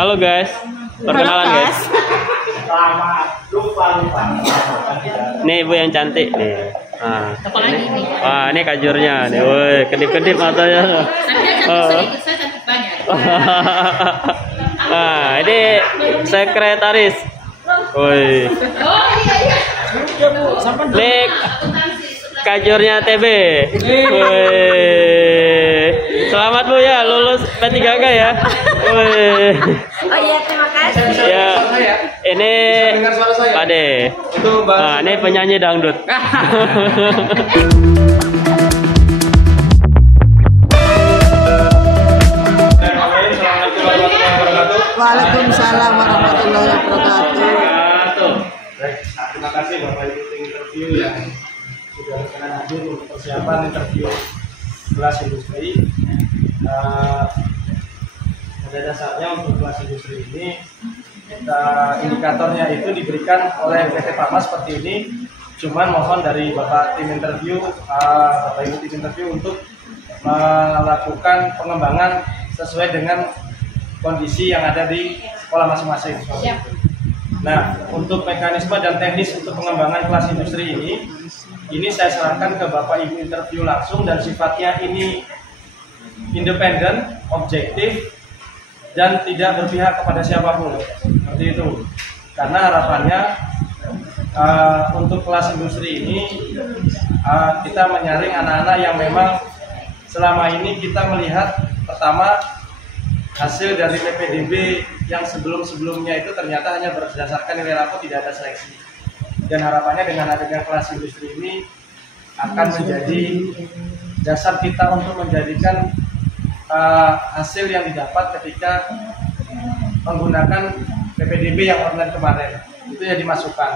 Halo guys, perkenalan guys. Nih ibu yang cantik nih. Nah, wah ini kajurnya nih, woi kedip-kedip matanya. Saya cantik banyak. Nah ini sekretaris. Woi. Nih kajurnya TB. Woi. Selamat Bu ya lulus P3K ya. Woi. Oh iya, terima kasih. Ya, ini Pade. Nah, ini penyanyi dangdut. Waalaikumsalam warahmatullahi wabarakatuh. Baik, terima kasih Bapak Ibu tim interview yang sudah berkenan hadir untuk persiapan interview kelas industri. Pada dasarnya untuk kelas industri ini indikatornya itu diberikan oleh PT Pharma seperti ini. Cuman mohon dari Bapak tim interview, Bapak Ibu tim interview untuk melakukan pengembangan sesuai dengan kondisi yang ada di sekolah masing-masing. Nah, untuk mekanisme dan teknis untuk pengembangan kelas industri ini saya serahkan ke Bapak Ibu interview langsung, dan sifatnya ini independen, objektif, dan tidak berpihak kepada siapapun. Seperti itu. Karena harapannya untuk kelas industri ini kita menyaring anak-anak yang memang selama ini kita melihat pertama hasil dari PPDB yang sebelum-sebelumnya itu ternyata hanya berdasarkan nilai rapor, tidak ada seleksi. Dan harapannya dengan adanya kelas industri ini akan menjadi dasar kita untuk menjadikan hasil yang didapat ketika menggunakan PPDB yang online kemarin itu ya dimasukkan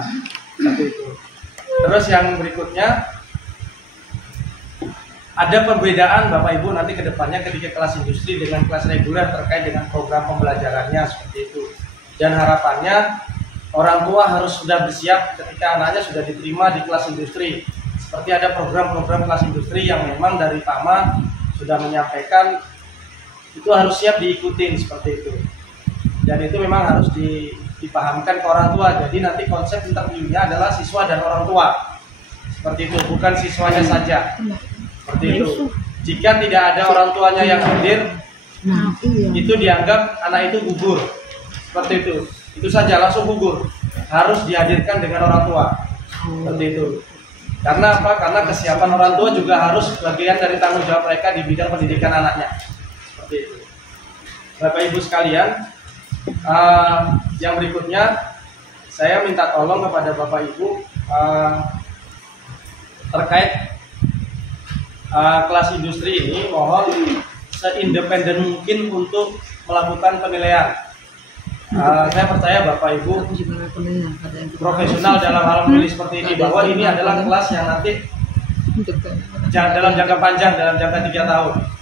seperti itu. Terus yang berikutnya ada perbedaan Bapak Ibu nanti kedepannya ketika kelas industri dengan kelas reguler terkait dengan program pembelajarannya seperti itu. Dan harapannya orang tua harus sudah bersiap ketika anaknya sudah diterima di kelas industri. Seperti ada program-program kelas industri yang memang dari PAMA sudah menyampaikan itu harus siap diikutin seperti itu. Dan itu memang harus dipahamkan ke orang tua. Jadi nanti konsep interviewnya adalah siswa dan orang tua. Seperti itu, bukan siswanya saja. Seperti itu. Jika tidak ada orang tuanya yang hadir, itu dianggap anak itu gugur. Seperti itu. Itu saja, langsung gugur. Harus dihadirkan dengan orang tua. Seperti itu. Karena apa? Karena kesiapan orang tua juga harus bagian dari tanggung jawab mereka di bidang pendidikan anaknya. Seperti itu. Bapak Ibu sekalian, yang berikutnya saya minta tolong kepada Bapak Ibu terkait kelas industri ini, mohon seindependen mungkin untuk melakukan penilaian. Saya percaya Bapak Ibu profesional dalam hal memilih seperti ini, bahwa ini adalah kelas yang nanti dalam jangka panjang, dalam jangka 3 tahun.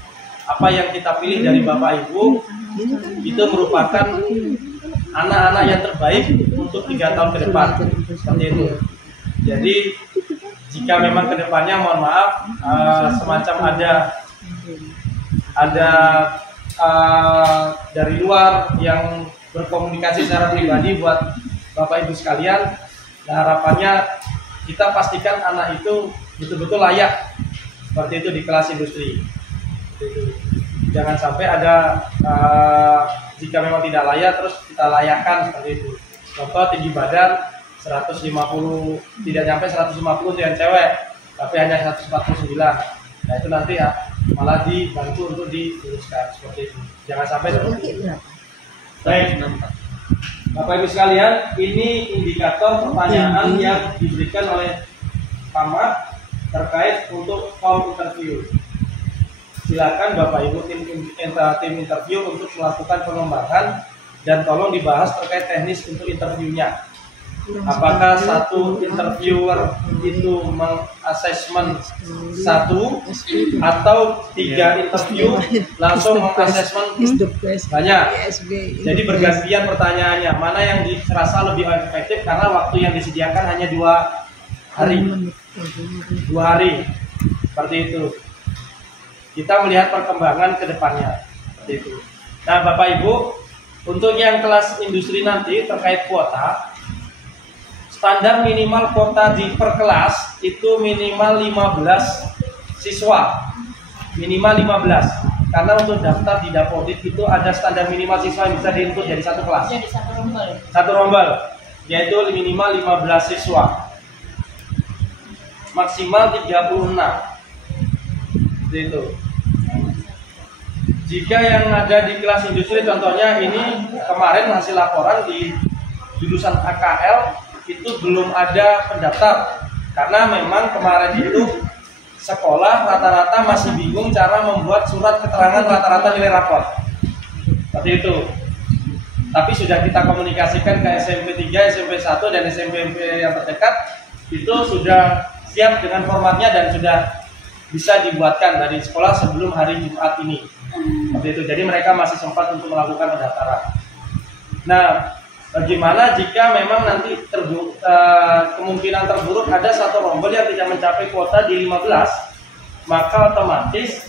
Apa yang kita pilih dari Bapak Ibu itu merupakan anak-anak yang terbaik untuk 3 tahun ke depan. Seperti itu. Jadi jika memang kedepannya mohon maaf semacam ada dari luar yang berkomunikasi secara pribadi buat Bapak Ibu sekalian, nah harapannya kita pastikan anak itu betul-betul layak seperti itu di kelas industri. Jangan sampai ada jika memang tidak layak terus kita layakkan seperti itu. Contoh tinggi badan 150, tidak sampai 150 itu yang cewek, tapi hanya 149. Nah itu nanti ya malah dibantu untuk diluruskan seperti itu. Jangan sampai seperti itu. Baik, Bapak Ibu sekalian, ini indikator pertanyaan yang diberikan oleh PAMA terkait untuk form interview. Silakan Bapak Ibu tim interview untuk melakukan pengembangan dan tolong dibahas terkait teknis untuk interviewnya. Apakah satu interviewer itu mengassessment 1 atau 3 interview langsung mengassessment banyak. Jadi bergantian pertanyaannya, mana yang dirasa lebih efektif karena waktu yang disediakan hanya 2 hari. 2 hari. Seperti itu. Kita melihat perkembangan ke depannya. Seperti itu. Nah, Bapak Ibu, Untuk yang kelas industri nanti terkait kuota, standar minimal kuota di per kelas itu minimal 15 siswa. Minimal 15. Karena untuk daftar di Dapodik itu ada standar minimal siswa yang bisa diinput jadi satu kelas. Jadi satu rombel. Satu rombel, yaitu minimal 15 siswa. Maksimal 36. Itu. Jika yang ada di kelas industri, contohnya ini kemarin hasil laporan di jurusan AKL itu belum ada pendaftar karena memang kemarin itu sekolah rata-rata masih bingung cara membuat surat keterangan rata-rata nilai rapor. Seperti itu. Tapi sudah kita komunikasikan ke SMP 3, SMP 1 dan SMP yang terdekat itu sudah siap dengan formatnya dan sudah bisa dibuatkan dari sekolah sebelum hari Jumat ini. Seperti itu. Jadi mereka masih sempat untuk melakukan pendaftaran. Nah, bagaimana jika memang nanti kemungkinan terburuk ada satu rombel yang tidak mencapai kuota di 15, maka otomatis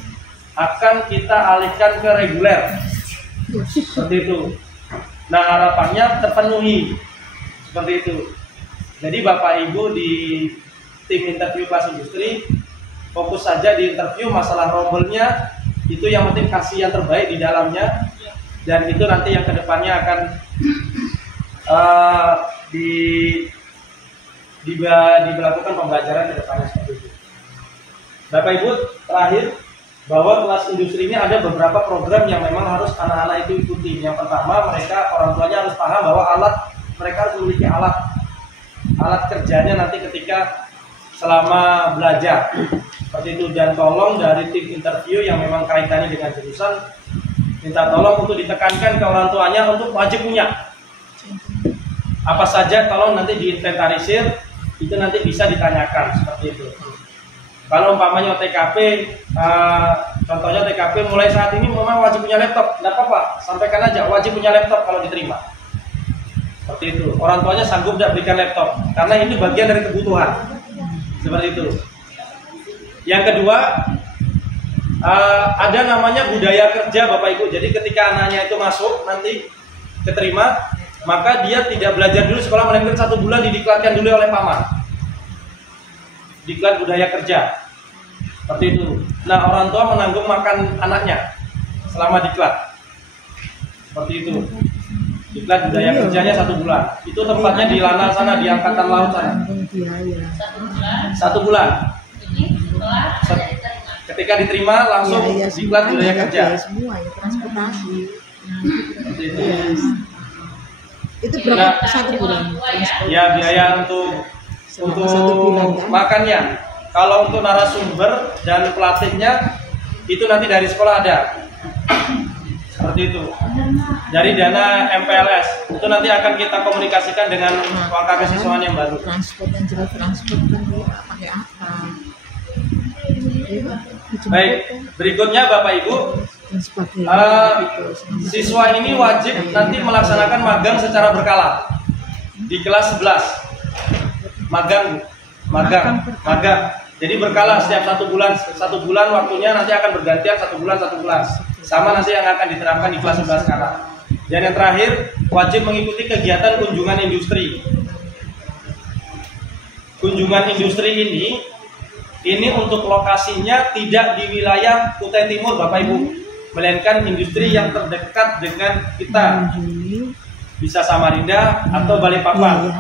akan kita alihkan ke reguler. Seperti itu. Nah, harapannya terpenuhi. Seperti itu. Jadi Bapak Ibu di tim interview kelas industri fokus saja di interview, masalah rombelnya itu yang penting kasih yang terbaik di dalamnya, dan itu nanti yang kedepannya akan diberlakukan pembelajaran kedepannya seperti itu. Bapak Ibu, terakhir bahwa kelas industri ini ada beberapa program yang memang harus anak-anak itu ikuti. Yang pertama, mereka orang tuanya harus paham bahwa mereka harus memiliki alat kerjanya nanti ketika selama belajar. Seperti itu, dan tolong dari tim interview yang memang kaitannya dengan jurusan, minta tolong untuk ditekankan ke orang tuanya untuk wajib punya. Apa saja tolong nanti diinventarisir, itu nanti bisa ditanyakan seperti itu. Kalau umpamanya TKP, contohnya TKP mulai saat ini memang wajib punya laptop, tidak apa-apa, sampaikan aja wajib punya laptop kalau diterima. Seperti itu. Orang tuanya sanggup tidak berikan laptop, karena ini bagian dari kebutuhan. Seperti itu. Yang kedua, ada namanya budaya kerja Bapak Ibu. Jadi ketika anaknya itu masuk nanti keterima, maka dia tidak belajar dulu sekolah, melainkan 1 bulan didiklatkan dulu oleh paman. Diklat budaya kerja. Seperti itu. Nah, orang tua menanggung makan anaknya selama diklat. Seperti itu. Diklat budaya kerjanya 1 bulan. Itu tempatnya di Lanal sana, di Angkatan Laut sana. 1 bulan. Ketika diterima langsung diklat budaya kerja. Semua ya, transportasi. Itu. Itu berapa? 1 bulan. Ya, biaya untuk bulan, kan? makannya. Kalau untuk narasumber dan pelatihnya itu nanti dari sekolah ada. Seperti itu. Dari dana MPLS itu nanti akan kita komunikasikan dengan uang kesiswaan yang baru. Transport yang jelas transport kan pakai apa? Baik, berikutnya Bapak Ibu, siswa ini wajib nanti melaksanakan magang secara berkala di kelas 11. Magang. Jadi berkala setiap 1 bulan waktunya nanti akan bergantian 1 bulan. Sama nanti yang akan diterapkan di kelas 11 sekarang. Dan yang terakhir, wajib mengikuti kegiatan kunjungan industri. Kunjungan industri ini untuk lokasinya tidak di wilayah Kutai Timur Bapak Ibu, melainkan industri yang terdekat dengan kita. Bisa Samarinda atau Balikpapan.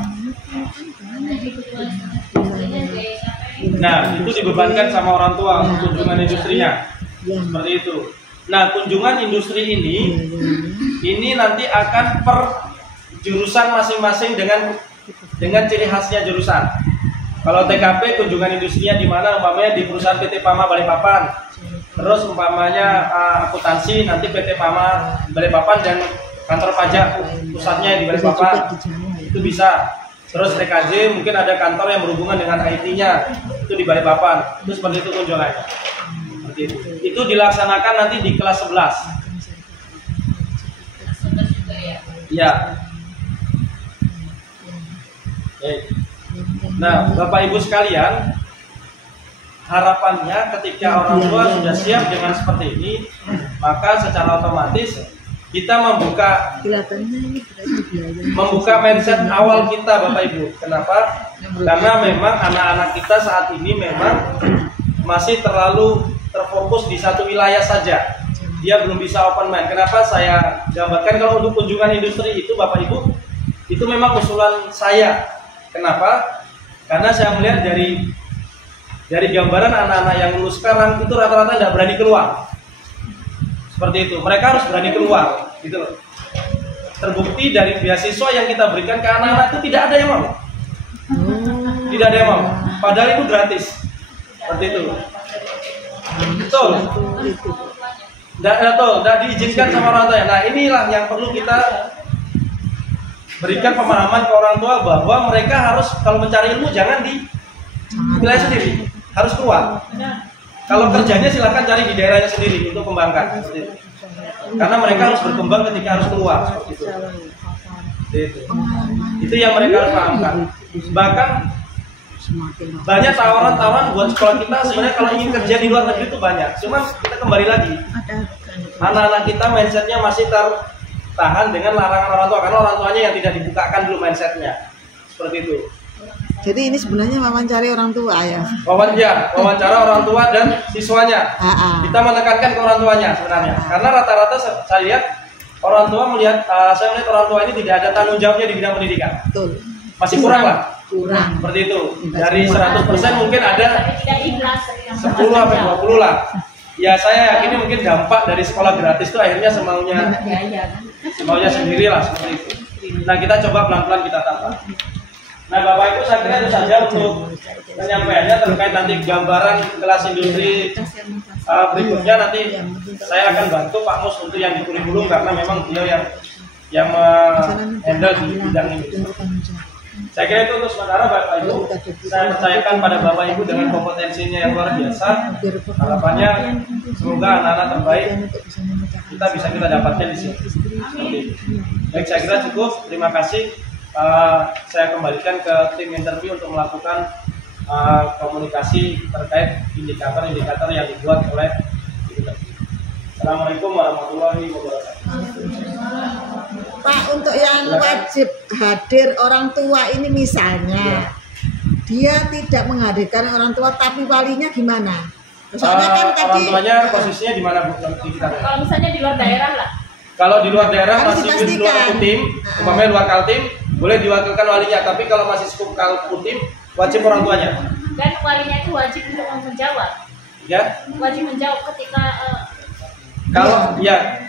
Nah, itu dibebankan sama orang tua untuk kunjungan industrinya. Seperti itu. Nah, kunjungan industri ini nanti akan per jurusan masing-masing dengan ciri khasnya jurusan. Kalau TKP kunjungan industrinya di mana? Umpamanya di perusahaan PT Pama Balikpapan. Terus umpamanya akuntansi nanti PT Pama Balikpapan dan kantor pajak pusatnya di Balikpapan. Itu bisa. Terus TKJ mungkin ada kantor yang berhubungan dengan IT-nya, itu di Balikpapan. Itu seperti itu kunjungannya. Seperti itu. Itu dilaksanakan nanti di kelas 11. Ya. Nah, Bapak Ibu sekalian, harapannya ketika orang tua sudah siap dengan seperti ini, maka secara otomatis kita membuka Kelihatannya ini berarti biaya. membuka mindset awal kita Bapak Ibu. Kenapa? Karena memang anak-anak kita saat ini memang masih terlalu terfokus di satu wilayah saja. Dia belum bisa open mind. Kenapa saya gambarkan kalau untuk kunjungan industri itu Bapak Ibu, itu memang usulan saya. Kenapa? Karena saya melihat dari gambaran anak-anak yang lulus sekarang itu rata-rata tidak berani keluar. Seperti itu, mereka harus berani keluar, gitu loh. Terbukti dari beasiswa yang kita berikan ke anak-anak itu tidak ada yang mau, tidak ada yang mau. Padahal itu gratis, seperti itu. Betul. Tidak diizinkan sama orang tua. Nah inilah yang perlu kita berikan pemahaman ke orang tua bahwa mereka harus kalau mencari ilmu jangan di wilayah sendiri, harus keluar. Kalau kerjanya silakan cari di daerahnya sendiri untuk kembangkan. Karena mereka harus berkembang ketika harus keluar. Itu yang mereka harus pahamkan. Bahkan banyak tawaran-tawaran buat sekolah kita sebenarnya kalau ingin kerja di luar negeri itu banyak. Cuman kita kembali lagi, anak-anak kita mindsetnya masih tertahan dengan larangan orang tua karena orang tuanya yang tidak dibukakan dulu mindsetnya. Seperti itu. Jadi ini sebenarnya wawancari orang tua ya. Wawancara orang tua dan siswanya. Kita menekankan ke orang tuanya sebenarnya. Karena rata-rata saya lihat orang tua melihat orang tua ini tidak ada tanggung jawabnya di bidang pendidikan. Betul. Masih kurang lah. Kurang. Seperti itu. Dari 100% mungkin ada 10 sampai 20 lah. Ya saya yakin mungkin dampak dari sekolah gratis itu akhirnya semaunya sendiri lah seperti itu. Nah kita coba pelan-pelan kita tata. Nah Bapak Ibu saya kira itu saja untuk penyampaiannya terkait nanti gambaran kelas industri berikutnya. Nanti saya akan bantu Pak Mus untuk yang di kurikulum karena memang beliau yang handle di bidang ini. Saya kira itu untuk sementara Bapak Ibu. Saya percayakan pada Bapak Ibu dengan kompetensinya yang luar biasa. Harapannya semoga anak-anak terbaik kita dapatkan di sini. Baik, saya kira cukup. Terima kasih. Saya kembalikan ke tim interview untuk melakukan komunikasi terkait indikator-indikator yang dibuat oleh interview. Assalamualaikum warahmatullahi wabarakatuh. Pak, untuk yang wajib hadir orang tua ini misalnya dia tidak menghadirkan orang tua tapi walinya gimana? Soalnya kan orang tuanya posisinya di mana Bu? Kalau misalnya di luar daerah lah. Kalau di luar daerah Harus masih di luar dipastikan. Kaltim, umpamanya luar Kaltim, boleh diwakilkan walinya. Tapi kalau masih skup Kaltim, wajib orang tuanya. Dan walinya itu wajib untuk menjawab. Ya. Wajib menjawab ketika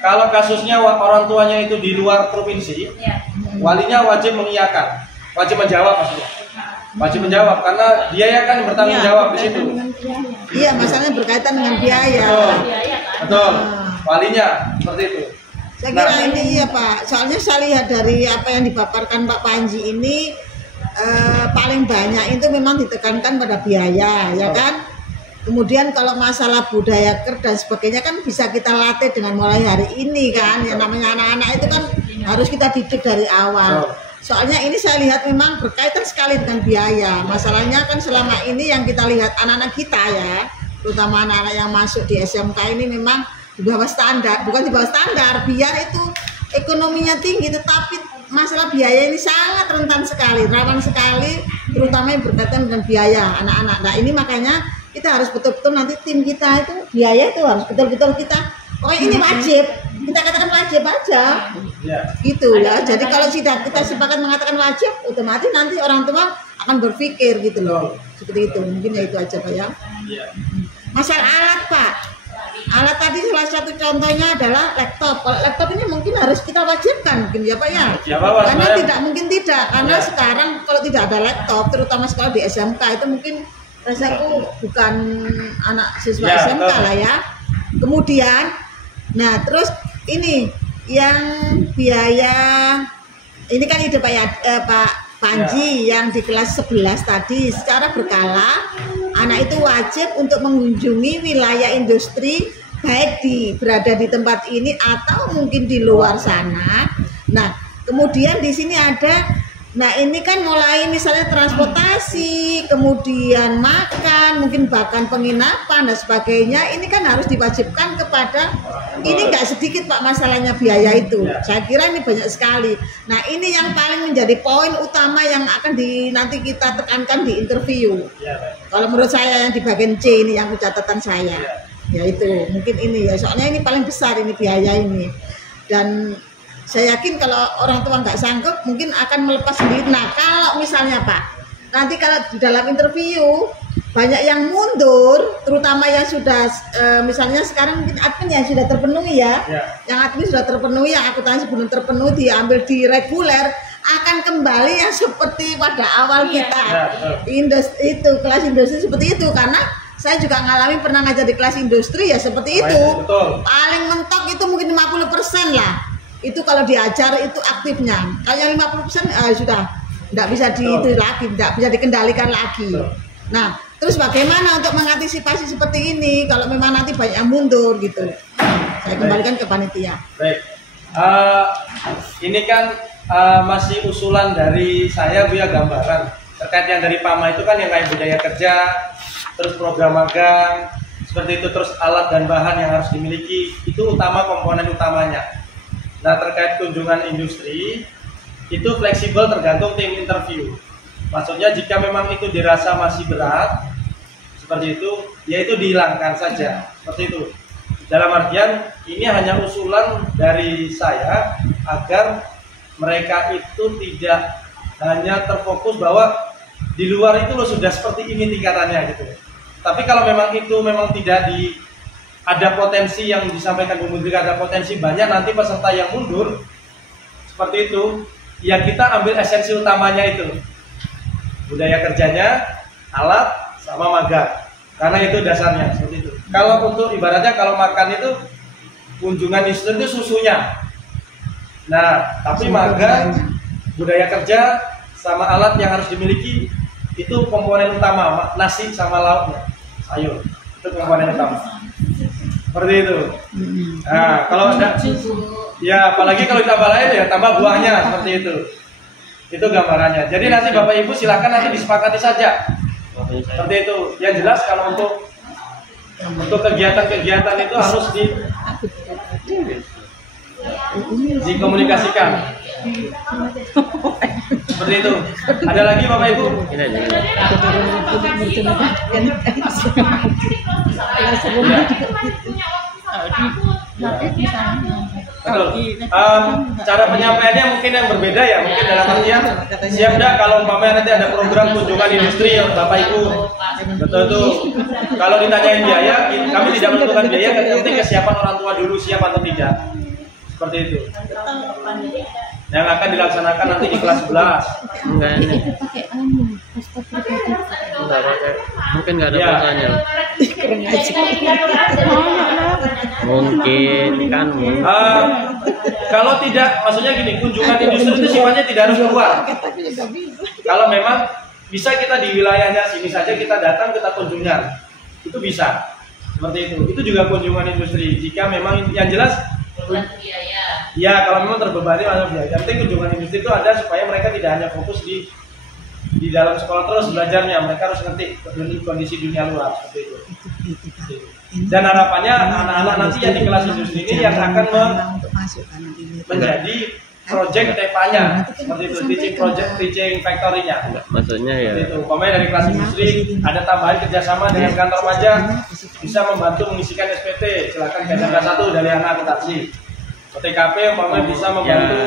Kalau kasusnya orang tuanya itu di luar provinsi, walinya wajib mengiyakan, wajib menjawab maksudnya. Wajib menjawab karena dia ya kan bertanggung jawab di situ. Iya, masalahnya berkaitan dengan biaya. Betul. Walinya seperti itu. Saya kira ini ya Pak, soalnya saya lihat dari apa yang dipaparkan Pak Panji ini paling banyak itu memang ditekankan pada biaya, ya kan? Kemudian kalau masalah budaya dan sebagainya kan bisa kita latih dengan mulai hari ini kan. Yang namanya anak-anak itu kan harus kita didik dari awal. Soalnya ini saya lihat memang berkaitan sekali dengan biaya. Masalahnya kan selama ini yang kita lihat anak-anak kita ya, terutama anak-anak yang masuk di SMK ini memang di bawah standar, bukan di bawah standar, biar itu ekonominya tinggi, tetapi masalah biaya ini sangat rentan sekali, rawan sekali, terutama yang berkaitan dengan biaya anak-anak. Nah ini makanya kita harus betul-betul nanti tim kita itu biaya itu harus betul-betul kita, pokoknya ini wajib, kita katakan wajib aja, gitu ya. Jadi kalau tidak kita sepakat mengatakan wajib, otomatis nanti orang tua akan berpikir gitu loh, seperti itu. Mungkin ya itu aja Pak ya. Masalah alat Pak, alat tadi salah satu contohnya adalah laptop. Kalau laptop ini mungkin harus kita wajibkan, mungkin ya Pak ya. Karena tidak mungkin tidak, karena sekarang kalau tidak ada laptop, terutama sekolah di SMK itu mungkin rasaku bukan anak siswa SMK lah ya. Kemudian, nah terus ini yang biaya, ini kan ide Pak ya, Pak Panji yang di kelas 11 tadi secara berkala anak itu wajib untuk mengunjungi wilayah industri baik berada di tempat ini atau mungkin di luar sana. Nah kemudian di sini ada, nah ini kan mulai misalnya transportasi, kemudian makan, mungkin bahkan penginapan dan sebagainya, ini kan harus diwajibkan kepada Ini nggak sedikit Pak masalahnya biaya itu. Ya. Saya kira ini banyak sekali. Nah ini yang paling menjadi poin utama yang akan nanti kita tekankan di interview. Ya, baik. Kalau menurut saya yang di bagian C ini yang catatan saya, Ya. ya itu mungkin ini ya. Soalnya ini paling besar ini biaya ini. Dan saya yakin kalau orang tua nggak sanggup mungkin akan melepas sendiri. Nah kalau misalnya Pak, nanti kalau di dalam interview banyak yang mundur, terutama yang sudah misalnya sekarang mungkin admin yang sudah terpenuhi ya, yang admin sudah terpenuhi, yang akuntansi belum terpenuhi diambil di reguler, akan kembali yang seperti pada awal kita itu kelas industri seperti itu, karena saya juga ngalamin pernah ngajar di kelas industri ya seperti itu. Betul. Paling mentok itu mungkin 50% lah, itu kalau diajar itu aktifnya. Kalau yang 50% sudah nggak bisa lagi, nggak bisa dikendalikan lagi. Nah, terus bagaimana untuk mengantisipasi seperti ini kalau memang nanti banyak yang mundur gitu? Saya kembalikan ke panitia. Baik, ini kan masih usulan dari saya Bu ya, gambaran terkait yang dari PAMA itu kan yang kayak budaya kerja, terus program magang, seperti itu, terus alat dan bahan yang harus dimiliki, itu utama komponen utamanya. Nah terkait kunjungan industri itu fleksibel tergantung tim interview. Maksudnya jika memang itu dirasa masih berat seperti itu, ya itu dihilangkan saja seperti itu. Dalam artian ini hanya usulan dari saya agar mereka itu tidak hanya terfokus bahwa di luar itu loh sudah seperti ini tingkatannya gitu. Tapi kalau memang itu memang tidak ada potensi yang disampaikan Bu Menteri, ada potensi banyak nanti peserta yang mundur seperti itu, ya kita ambil esensi utamanya itu. Budaya kerjanya, alat, sama magang. Karena itu dasarnya seperti itu. Kalau untuk ibaratnya kalau makan itu kunjungan industri itu susunya. Nah, tapi magang, budaya kerja, sama alat yang harus dimiliki itu komponen utama, nasi sama lauknya, sayur. Itu komponen utama. Seperti itu. Nah, kalau ada ya apalagi kalau ditambah lain ya tambah buahnya seperti itu. Itu gambarannya. Jadi nanti Bapak Ibu silakan nanti disepakati saja. Seperti itu. Yang jelas kalau untuk kegiatan-kegiatan itu harus dikomunikasikan. Seperti itu. Ada lagi Bapak Ibu? Betul. Cara penyampaiannya mungkin yang berbeda ya, mungkin dalam artian siap enggak kalau umpamanya nanti ada program kunjungan industri ya Bapak Ibu. Betul tuh. Kalau ditanyain biaya, kami tidak menentukan biaya, yang penting kesiapan orang tua dulu siap atau tidak. Seperti itu. Yang akan dilaksanakan nanti di kelas 11. Enggak ini. Enggak pakai. Mungkin enggak ada pulsanya. Mungkin kan. Kalau tidak, maksudnya gini, kunjungan industri itu sifatnya tidak harus keluar. Kalau memang bisa kita di wilayahnya sini saja kita datang, kita kunjungan, itu bisa. Seperti itu. Itu juga kunjungan industri. Jika memang yang jelas ya kalau memang terbebani masuk biaya. Yang penting kunjungan industri itu ada supaya mereka tidak hanya fokus di dalam sekolah terus belajarnya, mereka harus ngerti kondisi dunia luar seperti itu. Dan harapannya anak-anak nanti yang di kelas industri ini yang akan menjadi project TEPA-nya seperti itu, teaching factory-nya. Maksudnya ya. Itu, umpamanya dari kelas industri ada tambahan kerjasama dengan kantor pajak, bisa membantu mengisikan SPT, silakan ke kelas 1 dari anak akuntansi. TKP umpamanya bisa membantu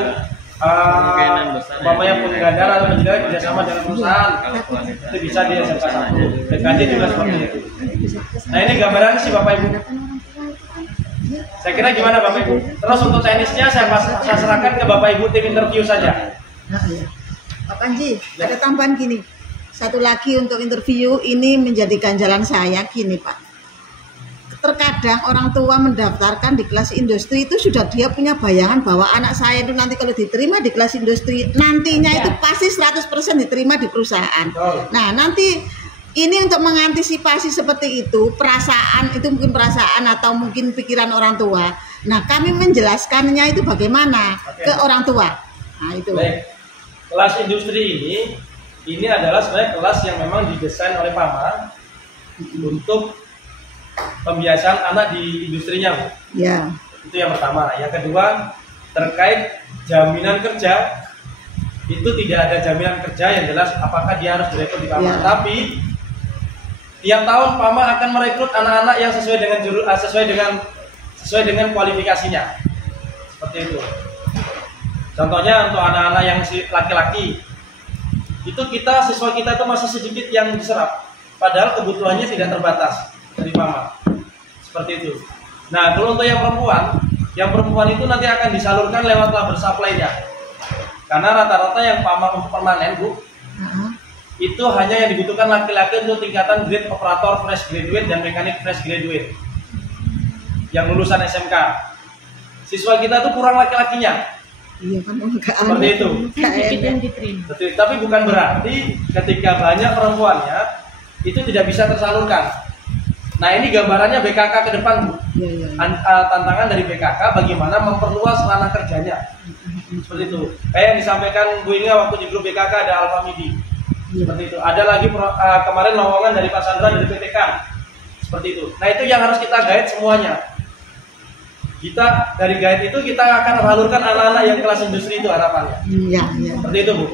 umpamanya penggandaan atau penjagaan kerjasama dengan perusahaan, itu bisa di SMK 1. TKJ juga seperti itu. Nah ini gambarannya sih Bapak Ibu. Saya kira gimana Bapak Ibu? Terus untuk teknisnya saya serahkan ke Bapak Ibu tim interview saja. Nah, ya. Pak Panji, ada tambahan gini. Satu lagi untuk interview ini menjadi ganjalan saya gini Pak. Terkadang orang tua mendaftarkan di kelas industri itu sudah dia punya bayangan bahwa anak saya itu nanti kalau diterima di kelas industri nantinya itu pasti 100% diterima di perusahaan. Nah nanti ini untuk mengantisipasi seperti itu, perasaan itu mungkin perasaan atau mungkin pikiran orang tua. Nah kami menjelaskannya itu bagaimana ke orang tua. Nah itu. Baik. Kelas industri ini adalah sebenarnya kelas yang memang didesain oleh PAMA untuk pembiasaan anak di industrinya, Bu. Ya. Itu yang pertama. Yang kedua, terkait jaminan kerja, itu tidak ada jaminan kerja yang jelas apakah dia harus direkrut di PAMA. Tapi tiap tahun PAMA akan merekrut anak-anak yang sesuai dengan kualifikasinya. Seperti itu. Contohnya untuk anak-anak yang laki-laki, itu siswa kita itu masih sedikit yang diserap, padahal kebutuhannya tidak terbatas dari PAMA. Seperti itu. Nah, kalau untuk yang perempuan itu nanti akan disalurkan lewat labor supply-nya. Karena rata-rata yang PAMA untuk permanen, Bu, itu hanya yang dibutuhkan laki-laki untuk tingkatan grade operator fresh graduate dan mekanik fresh graduate yang lulusan SMK. Siswa kita tuh kurang laki-lakinya. Iya kan, seperti itu. Betul, tapi bukan berarti ketika banyak perempuannya itu tidak bisa tersalurkan. Nah, ini gambarannya BKK ke depan, Bu. Tantangan dari BKK bagaimana memperluas ranah kerjanya. Seperti itu. Kayak yang disampaikan Bu Inga waktu di grup BKK ada Alfa Midi. Seperti itu. Ada lagi kemarin lowongan dari Pak Sandra dari PTK. Seperti itu. Nah, itu yang harus kita guide semuanya. Kita dari guide itu kita akan salurkan anak-anak yang kelas industri itu harapannya. Iya. Seperti itu, Bu.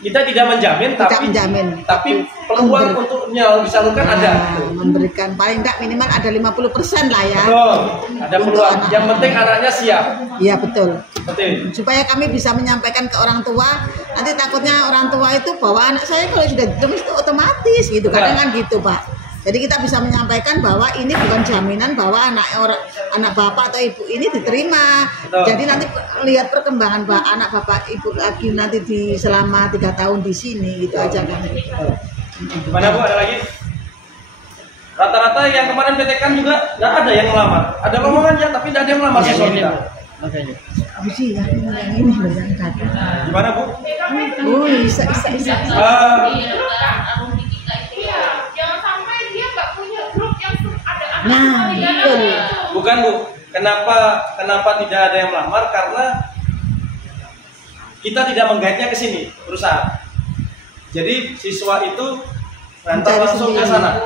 Kita tidak menjamin, tapi peluang untuk disalurkan ada. Memberikan paling tidak minimal ada 50% lah ya. Betul. Ada peluang. Yang penting anaknya siap. Iya, betul. Betul. Supaya kami bisa menyampaikan ke orang tua. Nanti takutnya orang tua itu bahwa anak saya kalau sudah ditemis itu otomatis gitu. Kadang kan gitu, Pak. Jadi kita bisa menyampaikan bahwa ini bukan jaminan bahwa anak bapak atau ibu ini diterima. Betul. Jadi nanti lihat perkembangan anak bapak ibu lagi nanti selama 3 tahun di sini gitu aja kan. Gimana, Bu? Ada lagi? Rata-rata yang kemarin PTK juga nggak ada yang melamar. Ada lowongannya tapi nggak ada yang melamar siswa kita. Makanya. Yang ini loh yang kata. Gimana, Bu? Oh, bisa. Nah, betul. Bukan, Bu. Kenapa tidak ada yang melamar? Karena kita tidak menggait-nya ke sini perusahaan. Jadi siswa itu ngantar langsung ke sana,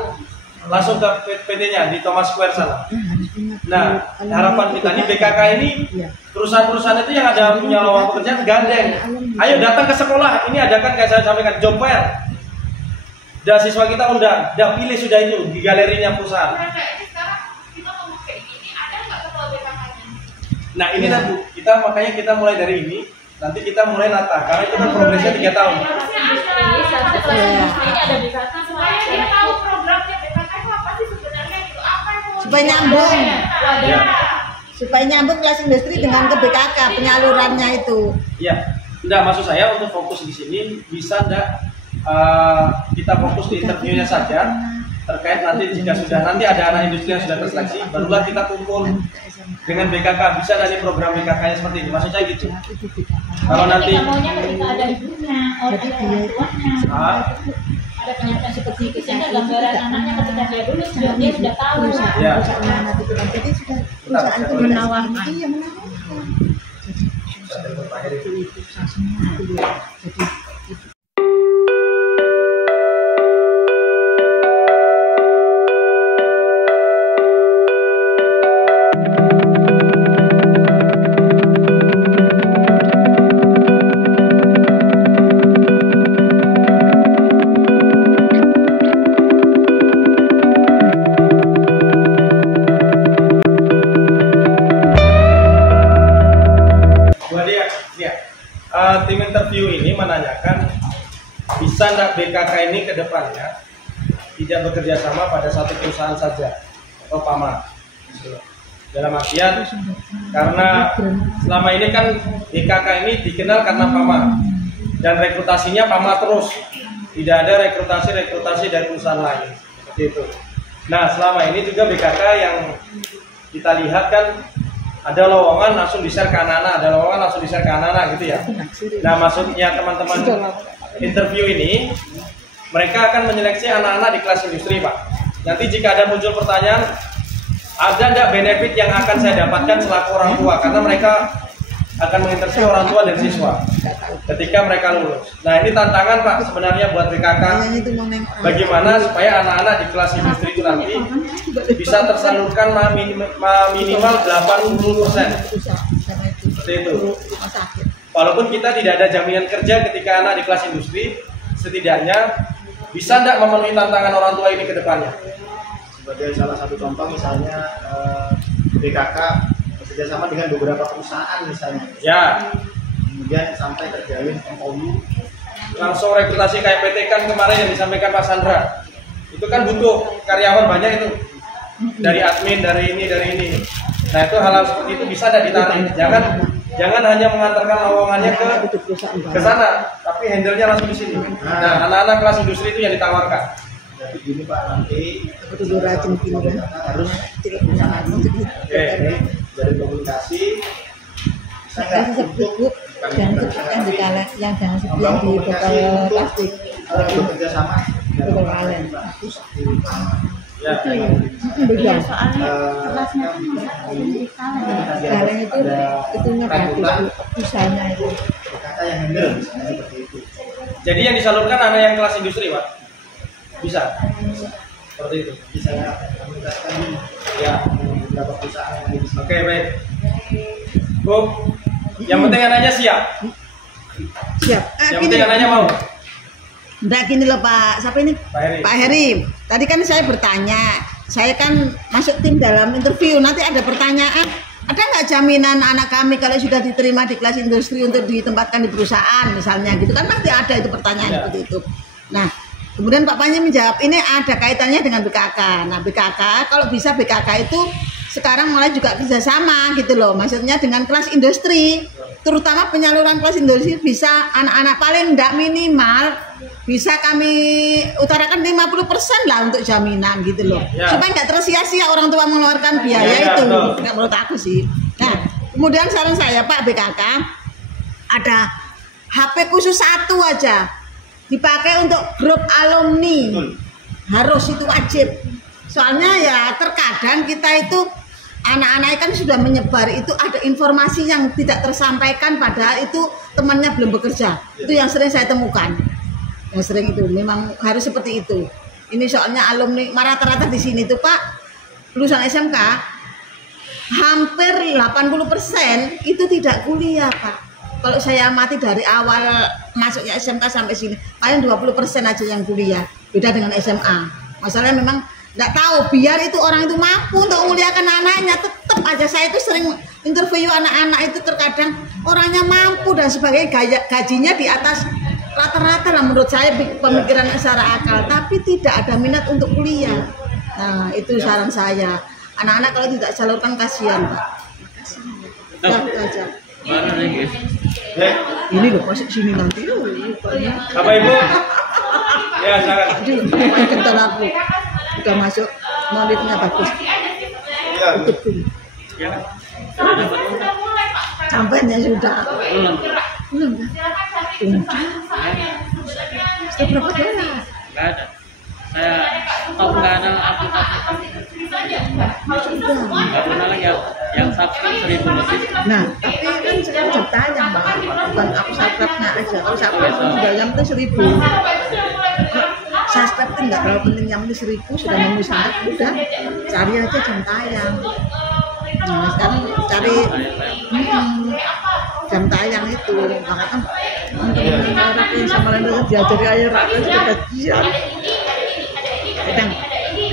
langsung ke PT-nya di Thomas Square sana. Nah, harapan kita nih BKK ini perusahaan-perusahaan itu yang ada punya lowongan pekerjaan gandeng. Ayo datang ke sekolah. Ini adakan kayak saya sampaikan job fair. Dan siswa kita undang, dan pilih sudah itu di galerinya perusahaan. Nah, ini kan, Bu, makanya kita mulai dari ini. Nanti kita mulai nata, karena itu kan progresnya 3 tahun. Supaya nyambung. Supaya nyambung kelas industri dengan ke BKK penyalurannya itu. Iya. Enggak, maksud saya untuk fokus di sini bisa enggak kita fokus di interviewnya saja terkait nanti jika sudah nanti ada anak industri yang sudah terseleksi, barulah kita kumpul dengan BKK, bisa dari program BKK-nya seperti ini. Maksud saya gitu. Kalau nanti ketika ada ibunya, ada penyampaian seperti itu, sehingga gambaran anaknya ketika dia lulus dia sudah tahu. Ya. Jadi sudah perusahaan itu menawarkan. Iya, menawarkan. Jadi tim interview ini menanyakan bisa nggak BKK ini ke depannya tidak bekerja sama pada satu perusahaan saja atau PAMA. Dalam artian karena selama ini kan BKK ini dikenal karena PAMA dan rekrutasinya PAMA terus, tidak ada rekrutasi dari perusahaan lain seperti itu. Nah, selama ini juga BKK yang kita lihat kan ada lowongan langsung di-share ke anak-anak, ada lowongan langsung di-share ke anak-anak gitu ya. Nah, maksudnya teman-teman interview ini, mereka akan menyeleksi anak-anak di kelas industri, Pak. Nanti jika ada muncul pertanyaan, ada nggak benefit yang akan saya dapatkan selaku orang tua? Karena mereka akan menginterview orang tua dan siswa ketika mereka lulus. Nah ini tantangan Pak sebenarnya buat BKK, bagaimana supaya anak-anak di kelas industri itu nanti bisa tersalurkan minimal 80%. Seperti itu. Walaupun kita tidak ada jaminan kerja ketika anak di kelas industri, setidaknya bisa tidak memenuhi tantangan orang tua ini ke depannya. Sebagai salah satu contoh misalnya BKK bekerjasama dengan beberapa perusahaan misalnya. Ya. Kemudian sampai terjalin MOU. Langsung rekrutasi kayak PT kan kemarin yang disampaikan Pak Sandra. Itu kan butuh karyawan banyak itu. Dari admin, dari ini. Nah itu hal-hal seperti itu bisa tidak ditarik. Jangan hanya mengantarkan lowongannya ke sana, tapi handle-nya langsung di sini. Nah anak-anak kelas industri itu yang ditawarkan. Jadi gini Pak, nanti harus dari komunikasi jangan sebut yang jangan sebut yang di botol plastik bekerja sama botol kaleng. Iya, soalnya kelasnya kan Kaleng itu itunya bagus, busanya itu. kata yang handle misalnya seperti itu. Jadi yang disalurkan anak yang kelas industri Pak? Bisa? Seperti itu? Bisa komunikasikan ya beberapa perusahaan yang ada di sini. Oke baik. Bu, yang penting anaknya siap. Siap. Yang penting anaknya mau. Udah gini loh Pak, siapa ini? Pak Heri. Pak Heri. Tadi kan saya bertanya, saya kan masuk tim dalam interview. Nanti ada pertanyaan, ada nggak jaminan anak kami kalau sudah diterima di kelas industri untuk ditempatkan di perusahaan misalnya gitu kan nanti ada itu pertanyaan seperti itu. Nah, kemudian Pak Panji menjawab ini ada kaitannya dengan BKK. Nah, BKK kalau bisa BKK itu sekarang mulai juga kerjasama gitu loh, maksudnya dengan kelas industri, terutama penyaluran kelas industri bisa anak-anak paling enggak minimal bisa kami utarakan 50% lah untuk jaminan gitu loh, supaya nggak tersia-sia orang tua mengeluarkan biaya itu, nggak menurut aku sih. Nah, kemudian saran saya Pak BKK ada HP khusus satu aja dipakai untuk grup alumni. Harus itu wajib. Soalnya ya terkadang kita itu anak-anak kan sudah menyebar itu ada informasi yang tidak tersampaikan padahal itu temannya belum bekerja. Itu yang sering saya temukan. Yang sering itu memang harus seperti itu. Ini soalnya alumni rata-rata di sini tuh Pak lulusan SMK hampir 80% itu tidak kuliah Pak. Kalau saya amati dari awal masuknya SMK sampai sini, paling 20% aja yang kuliah. Beda dengan SMA. Masalahnya memang nggak tahu, biar itu orang itu mampu untuk menguliakan anaknya, tetap aja saya itu sering interview anak-anak itu terkadang orangnya mampu dan sebagainya, gajinya di atas rata-rata lah menurut saya pemikiran secara akal, tapi tidak ada minat untuk kuliah. Nah itu saran saya, anak-anak kalau tidak salurkan kasihan Pak. Ya, itu aja. Mana lagi? Ini loh masuk sini nanti. Apa Ibu? Ya silakan. Aduh, kental aku. Udah masuk, monitornya bagus. Iya. Ikut dulu. Sampainya sudah. Belum kan? Sudah berapa dolar? Nggak ada. Saya tahu nggak ada aplikasi. Nggak pernah lagi yang subscribe 1000 lebih. Nah, tapi kan sekarang jam tayang Bang. Bukan aku subscribe-nya aja. Kalau subscribe udah yang itu 1000. Subscribe itu nggak terlalu penting, yang penting 1000 sudah memenuhi syarat, udah cari aja jam tayang. Nah sekarang cari jam tayang itu, makanya orang yang sama lain diajari air rakyat sudah gajian.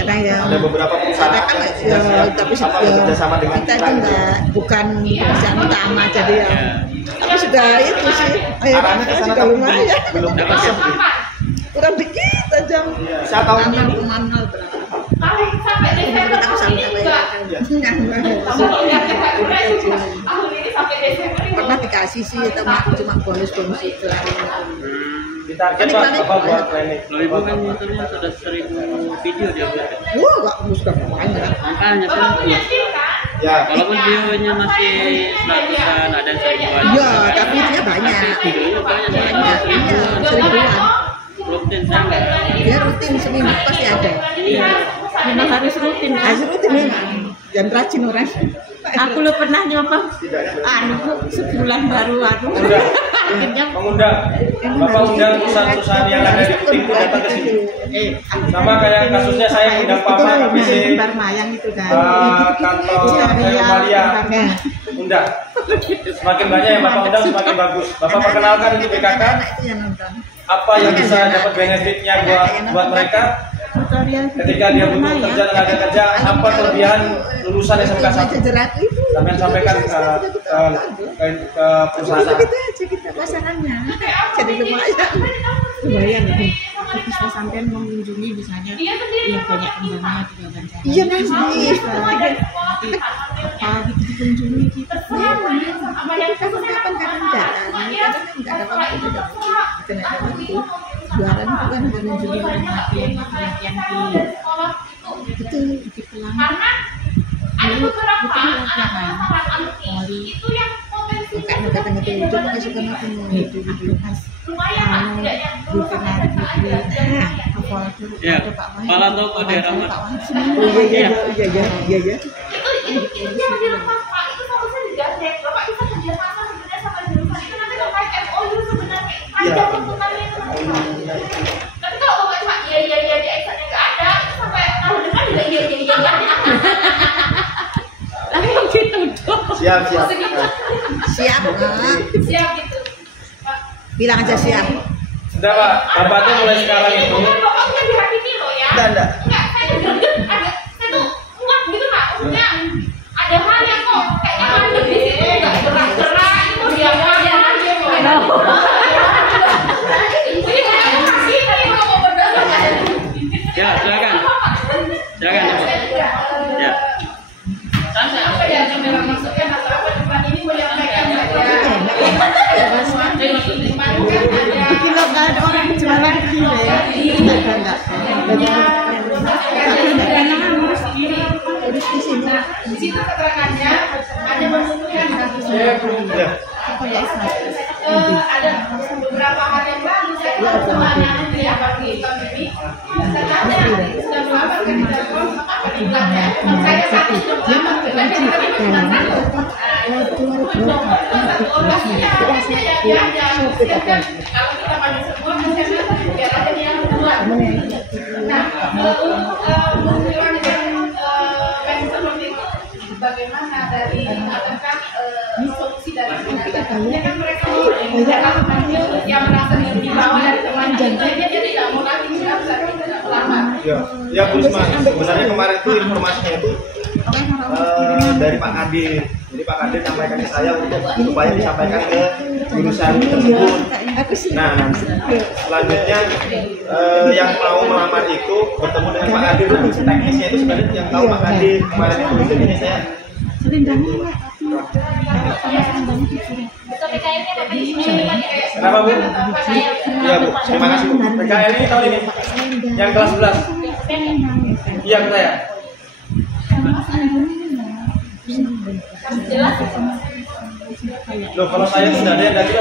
Kadang yang Ada beberapa perusahaan kan ya, tapi bekerjasama dengan kita itu nggak bukan pekerjaan utama jadi ya. Tapi sudah itu sih, air rakyat juga lumayan. belum dapat Kurang dikit aja. Saya tahu Manual pernah dikasih sih, cuma bonus-bonus itu. Ditarget Pak apa buat training? Kalau Ibu kan YouTube-nya sudah 1000 video dia buat. Wah, nggak sudah banyak. Makanya kan ya. walaupun videonya masih 100-an, ada yang 1000-an. Iya, tapi itunya banyak. Videonya banyak. Iya, 1000-an. Rutin saya nggak. Dia rutin seminggu pasti ada. Memang harus rutin. Harus rutin memang. Dan rajin orang. Aku lo pernah nyoba Setidaknya sebulan baru aduh. Mengundang Bapak undang perusahaan-perusahaan yang ada di Kuting itu datang ke sini. Sama kayak kasusnya saya undang Papa KPC, Bar Mayang itu kan. kantor Malia, undang. Semakin banyak yang Bapak undang semakin bagus. Bapak perkenalkan itu BKK, apa yang bisa dapat benefitnya buat mereka. Ketika dia butuh kerja tenaga kerja, apa kelebihan lulusan SMK 1? Sampai sampaikan ke perusahaan. Kita aja kita pasangannya. Jadi lumayan. Lumayan nih. Bisa sampai mengunjungi misalnya yang banyak kembangnya juga Banjar. Iya nanti. Gitu dikunjungi kita. Kapan datang. Enggak ada waktu kena waktu. Jualan itu kan mengunjungi orang yang itu di pelanggan. Lalu itu itu yang potensi datang itu pakai suka aku itu pas Ya, malah tahu ke daerah mana. Iya. Itu jangan dilepas Pak, itu fokusnya digasek. Bapak bisa kerjasama sebenarnya sama jurusan itu nanti kalau kayak MOU sebenarnya panjang tuntutannya itu. Tapi kalau Bapak cuma iya di exitnya nggak ada, sampai tahun depan juga iya. Langsung dituduh. Siap. Siap gitu. Pak. Bilang aja siap. Sudah Pak, Bapak tuh mulai sekarang itu. Bapak punya di hati ini loh ya. Enggak. Enggak, saya tuh kuat gitu Pak. Maksudnya ada hal yang kok kayaknya mandek di situ nggak gerak-gerak itu dia mau. Jadi saya kasih tadi mau berdasarkan. Ya, silakan. Silakan. Ya. Apa yang memang maksudnya masalah apa depan ini boleh mereka kalau ada orang jualan kilo ya enggak di situ keterangannya ada menunjukkan ada beberapa hari yang lalu saya sama anak di pagi tahun ini katanya sudah melaporkan di telepon apa di belakang saya satu dia kalau kita maju semua biar ada yang kedua. Nah, menunjukkan yang seperti itu bagaimana dari apakah solusi dari ini kan mereka yang merasa di bawah dari teman dia tidak mau lagi tidak lama. Ya Bu Risma, sebenarnya kemarin itu informasinya itu dari Pak Kadir. Jadi Pak Kadir sampaikan ke saya untuk supaya disampaikan ke jurusan tersebut. Nah, selanjutnya yang mau melamar itu bertemu dengan Pak Kadir. Teknisnya itu sebenarnya yang tahu Pak Kadir kemarin itu. Jadi saya Kenapa Bu? Iya Bu, terima kasih Bu. PKL ini tahun ini yang kelas 11. Iya ke saya. Loh, kalau saya sudah ada yang dari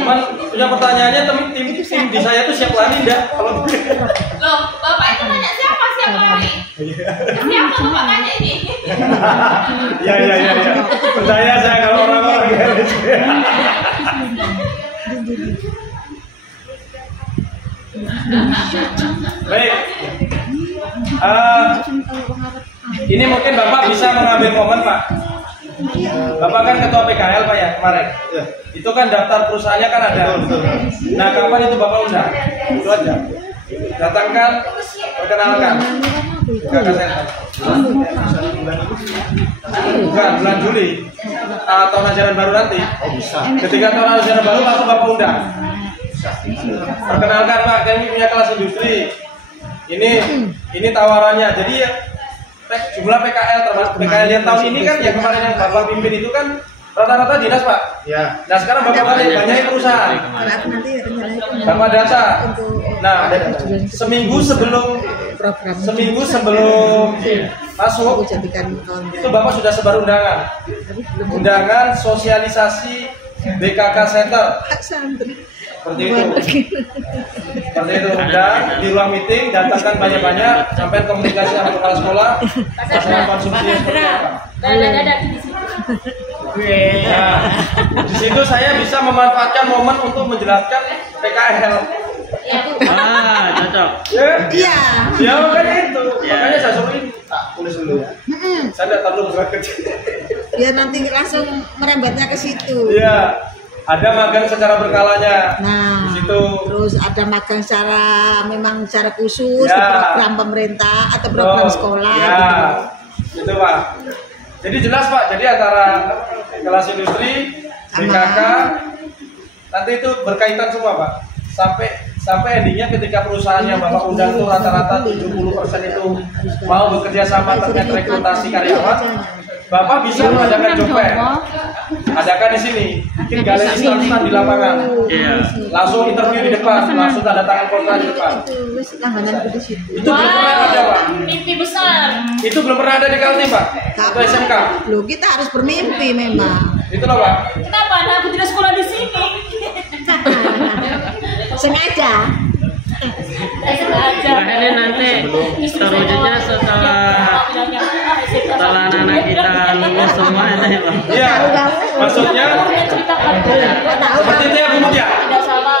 cuman punya pertanyaannya tim di saya tuh siap lari enggak? Kalau Loh, Bapak itu nanya siapa lari? Siapa Bapak tanya ini? Iya. Percaya saya kalau orang-orang gitu. Baik. Ini mungkin Bapak bisa mengambil momen Pak. Bapak kan ketua PKL Pak ya kemarin. Itu kan daftar perusahaannya kan ada. Nah kapan itu Bapak undang? Itu aja. Datangkan, perkenalkan. Bukan bulan Juli. Tahun ajaran baru nanti. Ketika tahun ajaran baru langsung Bapak undang. Perkenalkan Pak, kami punya kelas industri. Ini tawarannya. Jadi ya, jumlah PKL termasuk PKL yang tahun ini kan yang kemarin yang Bapak pimpin itu kan rata-rata dinas Pak. Ya. Nah sekarang Bapak banyak perusahaan. Bapak data. Nah seminggu sebelum masuk itu Bapak sudah sebar undangan sosialisasi BKK Center. Seperti itu undang di ruang meeting, datangkan banyak-banyak, sampai komunikasi sama kepala sekolah, masalah konsumsi seperti apa. Ada di situ. Nah, di situ saya bisa memanfaatkan momen untuk menjelaskan PKL. Cocok. Iya. Ya makanya itu, makanya saya suruh ini. Tulis dulu ya. Saya tidak terlalu berat. Biar nanti langsung merembetnya ke situ. Iya, ada magang secara berkalanya. Nah, Di situ. terus ada magang memang secara khusus Ya. di program pemerintah atau program sekolah. Ya, itu Pak. Jadi jelas Pak, jadi antara kelas industri, BKK, nanti itu berkaitan semua Pak. Sampai endingnya ketika perusahaan yang Bapak undang itu rata-rata 70% itu mau bekerja sama terkait rekrutasi karyawan, Bapak bisa mengadakan job fair. Adakan di sini, bikin galeri instan di lapangan. Iya. Langsung interview di depan, langsung tanda tangan kontrak di depan. Wis langgananku di situ. Itu belum pernah ada Pak. Mimpi besar. Itu belum pernah ada di Kaltim Pak. Itu SMK. Loh, kita harus bermimpi memang. Itu loh Pak. Kenapa anakku tidak sekolah di sini? Sengaja. Sengaja. Nah, ini nanti terwujudnya setelah anak-anak kita lulus semua ini Pak. Iya. Maksudnya seperti itu ya Bu Muk ya. Tidak sama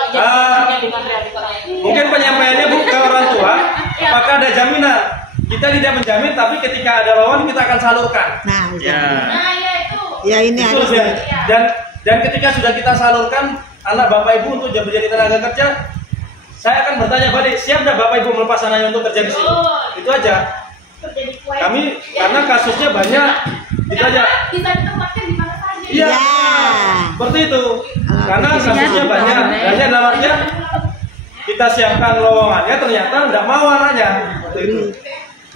Mungkin penyampaiannya Bu ke orang tua, maka ada jaminan. Kita tidak menjamin, tapi ketika ada lawan kita akan salurkan. Nah, Ya. Nah, ya itu. ya ini Itu harus dan ketika sudah kita salurkan anak Bapak Ibu untuk menjadi tenaga kerja, saya akan bertanya balik, siap nggak Bapak Ibu melepas anaknya untuk kerja di sini? Itu aja. Kami karena kasusnya banyak, itu aja. Bisa ditempatkan di mana saja. Iya. Ya. Seperti itu. Karena kasusnya banyak. Hanya dalam artian kita siapkan lowongannya ternyata nggak mau anaknya. Seperti itu.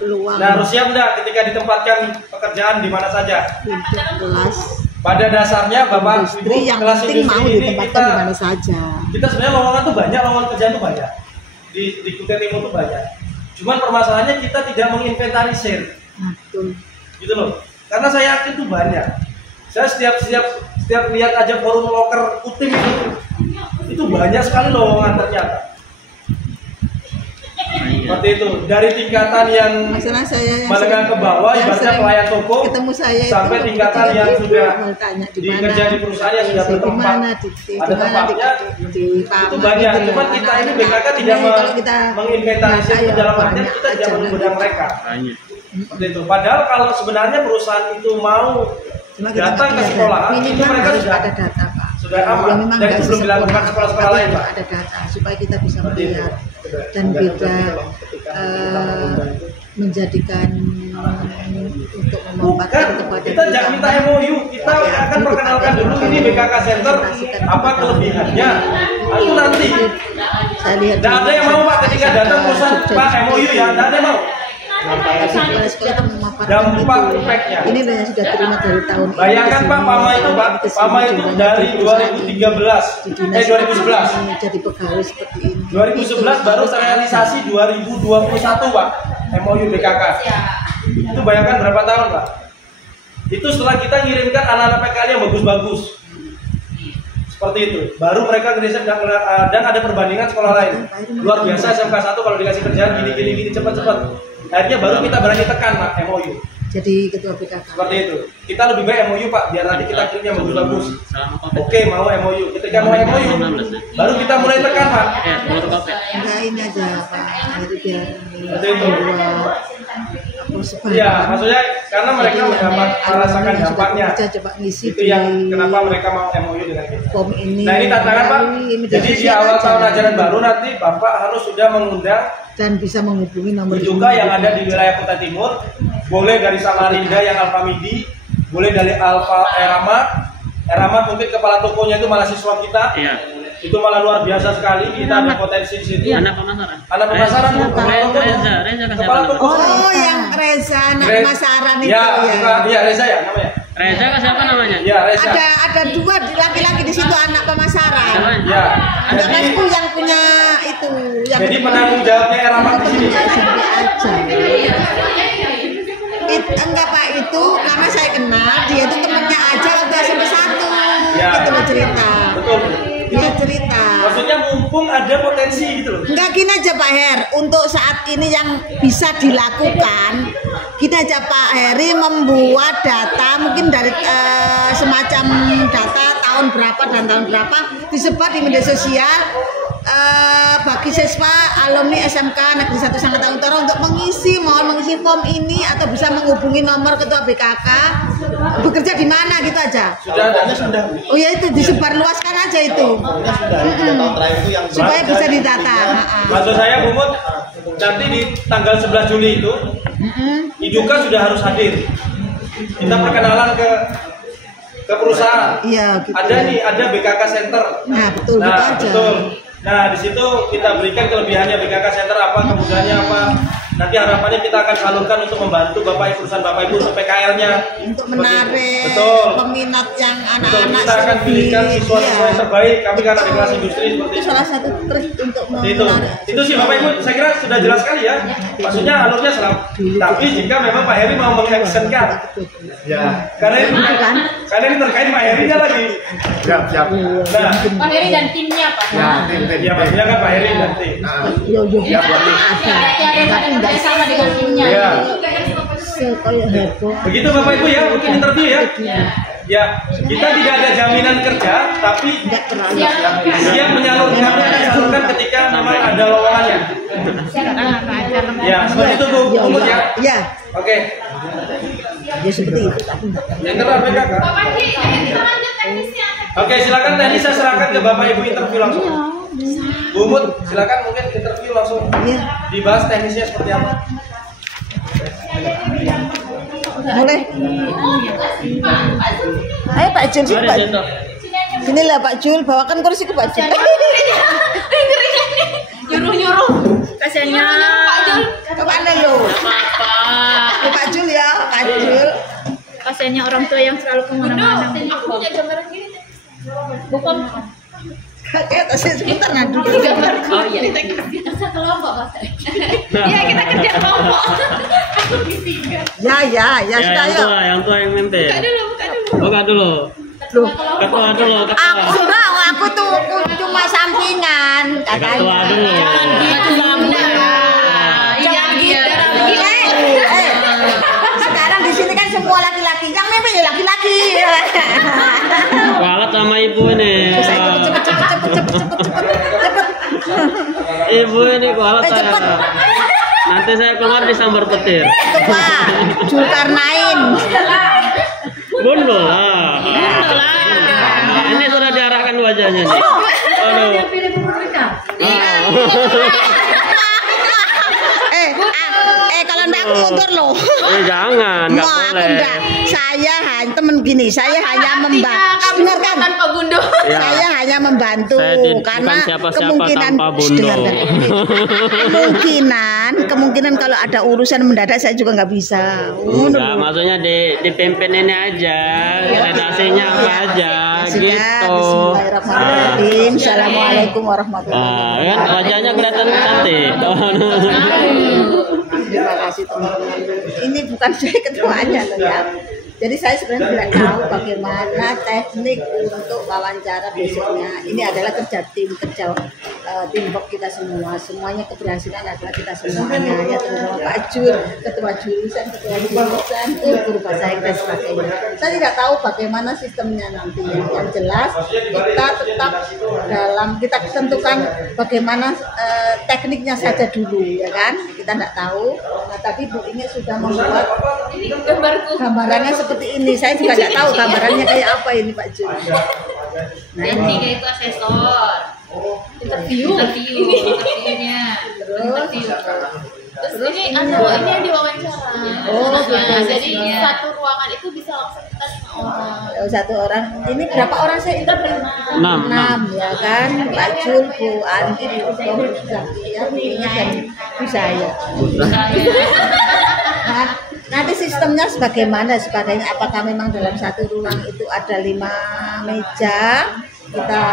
peluang Nah, harus siap nggak ketika ditempatkan pekerjaan di mana saja? untuk kelas Pada dasarnya Bapak Ibu industri yang kelas penting industri mau ini ditempatkan di mana saja. kita sebenarnya lowongan tuh banyak, lowongan kerjaan tuh banyak di Kutai Timur tuh banyak. Cuman permasalahannya kita tidak menginventarisir, Nah, betul. gitu loh. Karena saya yakin tuh banyak. Saya setiap lihat aja forum loker Kutim itu banyak sekali lowongan ternyata. Seperti itu, dari tingkatan yang Masalah saya yang menengah ke bawah, yang ibaratnya sering pelayan toko, ketemu saya itu sampai tingkatan ketika yang dia sudah mau tanya di dikerja mana, di perusahaan yang sudah di bertempat, mana, ada tempatnya, di itu banyak. Cuman kita ini BKK tidak menginventarisir itu dalam artian kita tidak mengundang mereka. Banyak. Seperti itu. Padahal kalau sebenarnya perusahaan itu mau datang ke sekolah, itu mereka sudah ada data, Pak. sudah Ya, aman. memang Dan nggak itu belum sesempurna, dilakukan sekolah-sekolah tapi lain, Pak. ada data supaya kita bisa Seperti itu. melihat dan beda menjadikan untuk memanfaatkan Bukan, kepada kita jangan minta MOU, kita akan perkenalkan dulu ini BKK Center, apa kelebihannya, itu nanti. Saya lihat Tidak ada yang mau Pak ketika datang perusahaan Pak MOU ya, tidak ada yang mau. kepala sekolah itu memanfaatkan Dampak itu. efeknya. Ini yang sudah terima dari tahun ini Bayangkan ke Pak, sini, Pama itu Pak, ke sini, Pama itu jumlahnya dari di perusahaan 2013, di dinas 2011. ini jadi pegawai seperti ini. 2011 baru terrealisasi 2021 Pak, MOU BKK. Itu bayangkan berapa tahun Pak? Itu setelah kita ngirimkan anak-anak PKL yang bagus-bagus. Seperti itu. Baru mereka ngeriset dan ada perbandingan sekolah lain. Luar biasa SMK 1 kalau dikasih kerjaan gini cepat-cepat. Akhirnya baru kita berani tekan Pak MOU. Jadi ketua BKK. Seperti itu. Kita lebih baik MOU Pak, biar nanti kita kirim yang bagus-bagus. Oke, mau MOU. Ketika mau MOU, baru kita mulai tekan Pak. Enggak ini aja Pak, itu biar Seperti itu. supaya Iya, maksudnya karena mereka merasakan dampaknya. Coba ngisi Itu yang kenapa mereka mau MOU dengan kita. form ini. Nah ini tantangan Pak. melalui media Jadi di sosial awal aja. tahun ajaran baru nanti Bapak harus sudah mengundang dan bisa menghubungi nomor juga ini. yang ada di wilayah Kutai Timur. Boleh dari Samarinda yang Alfa Midi, boleh dari Alfa Eramat mungkin kepala tokonya itu mahasiswa kita. Iya. Itu malah luar biasa sekali. Kita ada potensi di situ. Anak pemasaran. Anak pemasaran Bu, kepala toko. Reza Kepala toko. Oh, yang Reza anak pemasaran itu Ya, ya. iya Reza ya namanya. Reza kan siapa namanya? Ya Reza. Ada dua laki-laki di situ anak pemasaran. Ya. Ada Jadi, masku yang punya itu yang jadi penanggung jawabnya Eramat di sini. SMP aja. Enggak Pak, itu karena saya kenal dia itu temennya aja waktu SMP 1. Ya. Itu loh cerita. Betul. Dia cerita. Maksudnya mumpung ada potensi gitu loh. Enggak, gini aja Pak Her, untuk saat ini yang bisa dilakukan, gini aja Pak Heri membuat data mungkin dari semacam data tahun berapa dan tahun berapa disebar di media sosial bagi siswa alumni SMK Negeri 1 Sangatta Utara untuk mohon mengisi form ini atau bisa menghubungi nomor ketua BKK bekerja di mana gitu aja. Sudah. Oh ya, itu disebar luaskan aja itu. Sudah. 3 tahun terakhir itu yang Supaya bisa ditata. Maksud saya Bumut, nanti di tanggal 11 Juli itu Iduka sudah harus hadir. Kita perkenalan ke perusahaan. Iya, gitu. Ada BKK Center. Nah, betul Nah, gitu aja. betul. Nah, di situ kita berikan kelebihannya BKK Center apa, kemudahannya apa. Nanti harapannya kita akan salurkan untuk membantu Bapak Ibu perusahaan Bapak Ibu untuk PKL-nya. Untuk menarik Betul. peminat yang Betul, anak-anak kita akan pilihkan siswa-siswa yang terbaik. Kami karena di kelas industri seperti itu itu. salah satu trik untuk Itu sih Bapak Ibu, saya kira sudah jelas sekali ya. Maksudnya alurnya selam. Tapi jika memang Pak Heri mau mengactionkan, ya. karena ini terkait Pak Herinya lagi. Siap. Nah, Pak Heri dan timnya Pak. Ya, tim. ya maksudnya kan Pak Heri dan tim. yo Ya, buat tim. Ada kerja sama dengan timnya. Ya. kayak heboh. Begitu Bapak Ibu ya, untuk interview ya. Ya, kita tidak ada jaminan kerja, tapi siap menyalurkan ketika memang ada lowongannya. Ya, seperti itu Bu Umut ya. Ya, Oke. ya seperti itu. Yang kedua BKK. Oke, silakan teknis saya serahkan ke Bapak Ibu interview langsung. Bu Umut, silakan mungkin interview langsung. Iya. Dibahas teknisnya seperti apa. Boleh. Ayo Pak Jul, sini Pak. Sini lah Pak Jul, bawakan kursi ke Pak Jul. Nyuruh-nyuruh. Kasiannya Pak Jul. Kemana lo? Ke Pak Jul ya, Pak Jul. Kasiannya orang tua yang selalu kemana-mana. Aku punya gambaran gini. Bukan. Kayak tasnya sebentar nanti. Gambar. Oh iya. Kita kelompok Mas. Iya, kita kerja kelompok. Aku di 3. Ya sudah yuk. Yang tua yang mimpin. Buka dulu. Loh, Ketua dulu. aku tuh cuma sampingan. Ketua dulu. Jangan gitu. Sekarang di sini kan semua laki-laki, yang mimpin ya laki-laki. Kualat sama ibu ini. Cepet. Ibu ini kualat Cepet. saya. Nanti saya keluar disambar petir. Pak Zulkarnain. Bundul lah. Ini sudah diarahkan wajahnya nih. Aduh. Kalau enggak aku mundur loh. Jangan, nggak Mau aku boleh. enggak. Saya hanya temen gini, saya hanya membantu. Dengarkan. Pak Bundo. Ya. Saya hanya membantu Saya karena bukan siapa-siapa kemungkinan tanpa Bundo. kemungkinan kalau ada urusan mendadak saya juga nggak bisa. Enggak, maksudnya dipimpin ini aja, redaksinya apa aja, gitu. Bismillahirrahmanirrahim. Assalamualaikum warahmatullahi Kan wajahnya kelihatan cantik. Terima kasih teman-teman. Ini bukan saya ketuanya loh ya. Jadi saya sebenarnya tidak tahu bagaimana teknik untuk wawancara besoknya. Ini adalah kerja teamwork kita semua. Semuanya keberhasilan adalah kita semuanya. Ya terutama Pak Jul, ketua jurusan, guru bahasa Inggris dan sebagainya. Saya tidak tahu bagaimana sistemnya nanti. Yang jelas kita tetap kita tentukan bagaimana tekniknya saja dulu, ya kan? Kita tidak tahu. Nah tadi Bu Inge sudah membuat gambarannya seperti ini. Saya juga tidak tahu gambarannya kayak apa ini Pak Jul. Dan 3 itu asesor. Interviewnya. Terus ini yang diwawancara. Jadi satu ruangan itu bisa langsung kita 5 orang. Satu orang. Ini berapa orang saya interview? 6 ya kan? Pak Jul, Bu Andi, Bu Zaktia, Bu Inge dan Bu saya. Nah, nanti sistemnya sebagaimana sebagainya, apakah memang dalam satu ruang itu ada 5 meja kita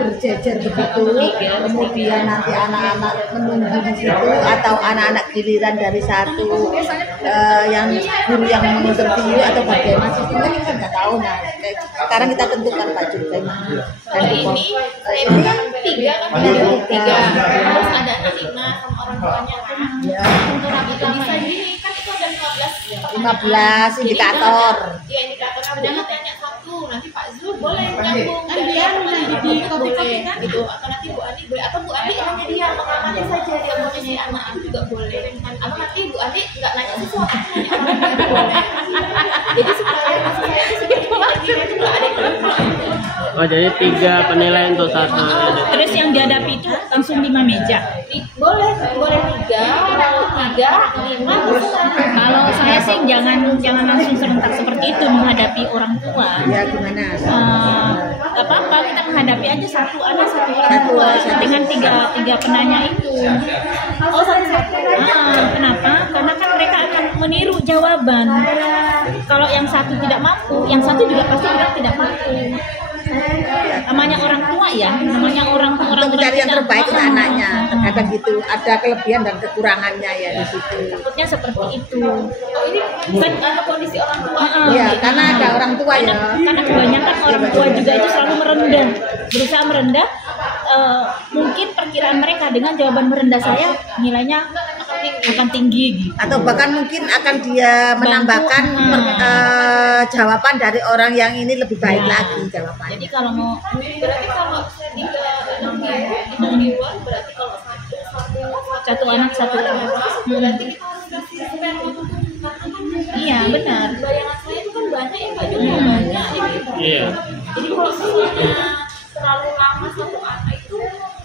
berjejer begitu, kemudian nanti anak-anak menunggu di situ atau anak-anak giliran dari satu yang guru yang menginterview atau bagaimana sistemnya kita nggak tahu. Nah sekarang kita tentukan Pak bagaimana. Dan ini 3 kan ada 3 terus ada anak 5 sama orang tuanya kan. Ya. Untuk kita bisa gini kan itu ada 15 indikator. Iya indikator. Jangan tanya satu nanti Pak Zul boleh nyambung kan dia di kopi kan gitu atau nanti Bu Andi boleh atau Bu Andi hanya dia mengamati saja dia mau si anak itu juga boleh kan atau nanti Bu Andi nggak nanya sesuatu nanya orang itu boleh. Jadi supaya maksud saya itu segitu nggak ada yang Oh jadi 3 penilaian untuk satu. Terus yang dihadapi itu langsung 5 meja. boleh 3 5 Kalau saya sih jangan langsung serentak seperti itu menghadapi orang tua. Ya gimana? Gak apa-apa, kita menghadapi aja satu anak satu orang tua dengan tiga penanya itu. oh satu-satu. Kenapa? Karena kan mereka akan meniru jawaban. Kalau yang satu tidak mampu, yang satu juga pasti bilang tidak mampu. Namanya orang tua ya, namanya orang Untuk mencari yang terbaik untuk anaknya. Terkadang gitu, ada kelebihan dan kekurangannya ya di situ. Takutnya seperti itu. Oh ini bukan kondisi orang tua. Iya, karena ada orang tua ya. Karena kebanyakan orang tua juga itu selalu merendah, berusaha merendah. Mungkin perkiraan mereka dengan jawaban merendah saya nilainya akan tinggi gitu. Atau bahkan mungkin akan dia menambahkan jawaban dari orang yang ini lebih baik lagi jawabannya. Jadi kalau mau Berarti kalau 3 anak di luar berarti kalau satu anak satu orang. berarti kita harus kasih spare untuk Iya benar. bayangan saya itu kan banyak ya Pak Jumlah banyak ya gitu. Iya. Jadi kalau misalnya terlalu lama satu anak itu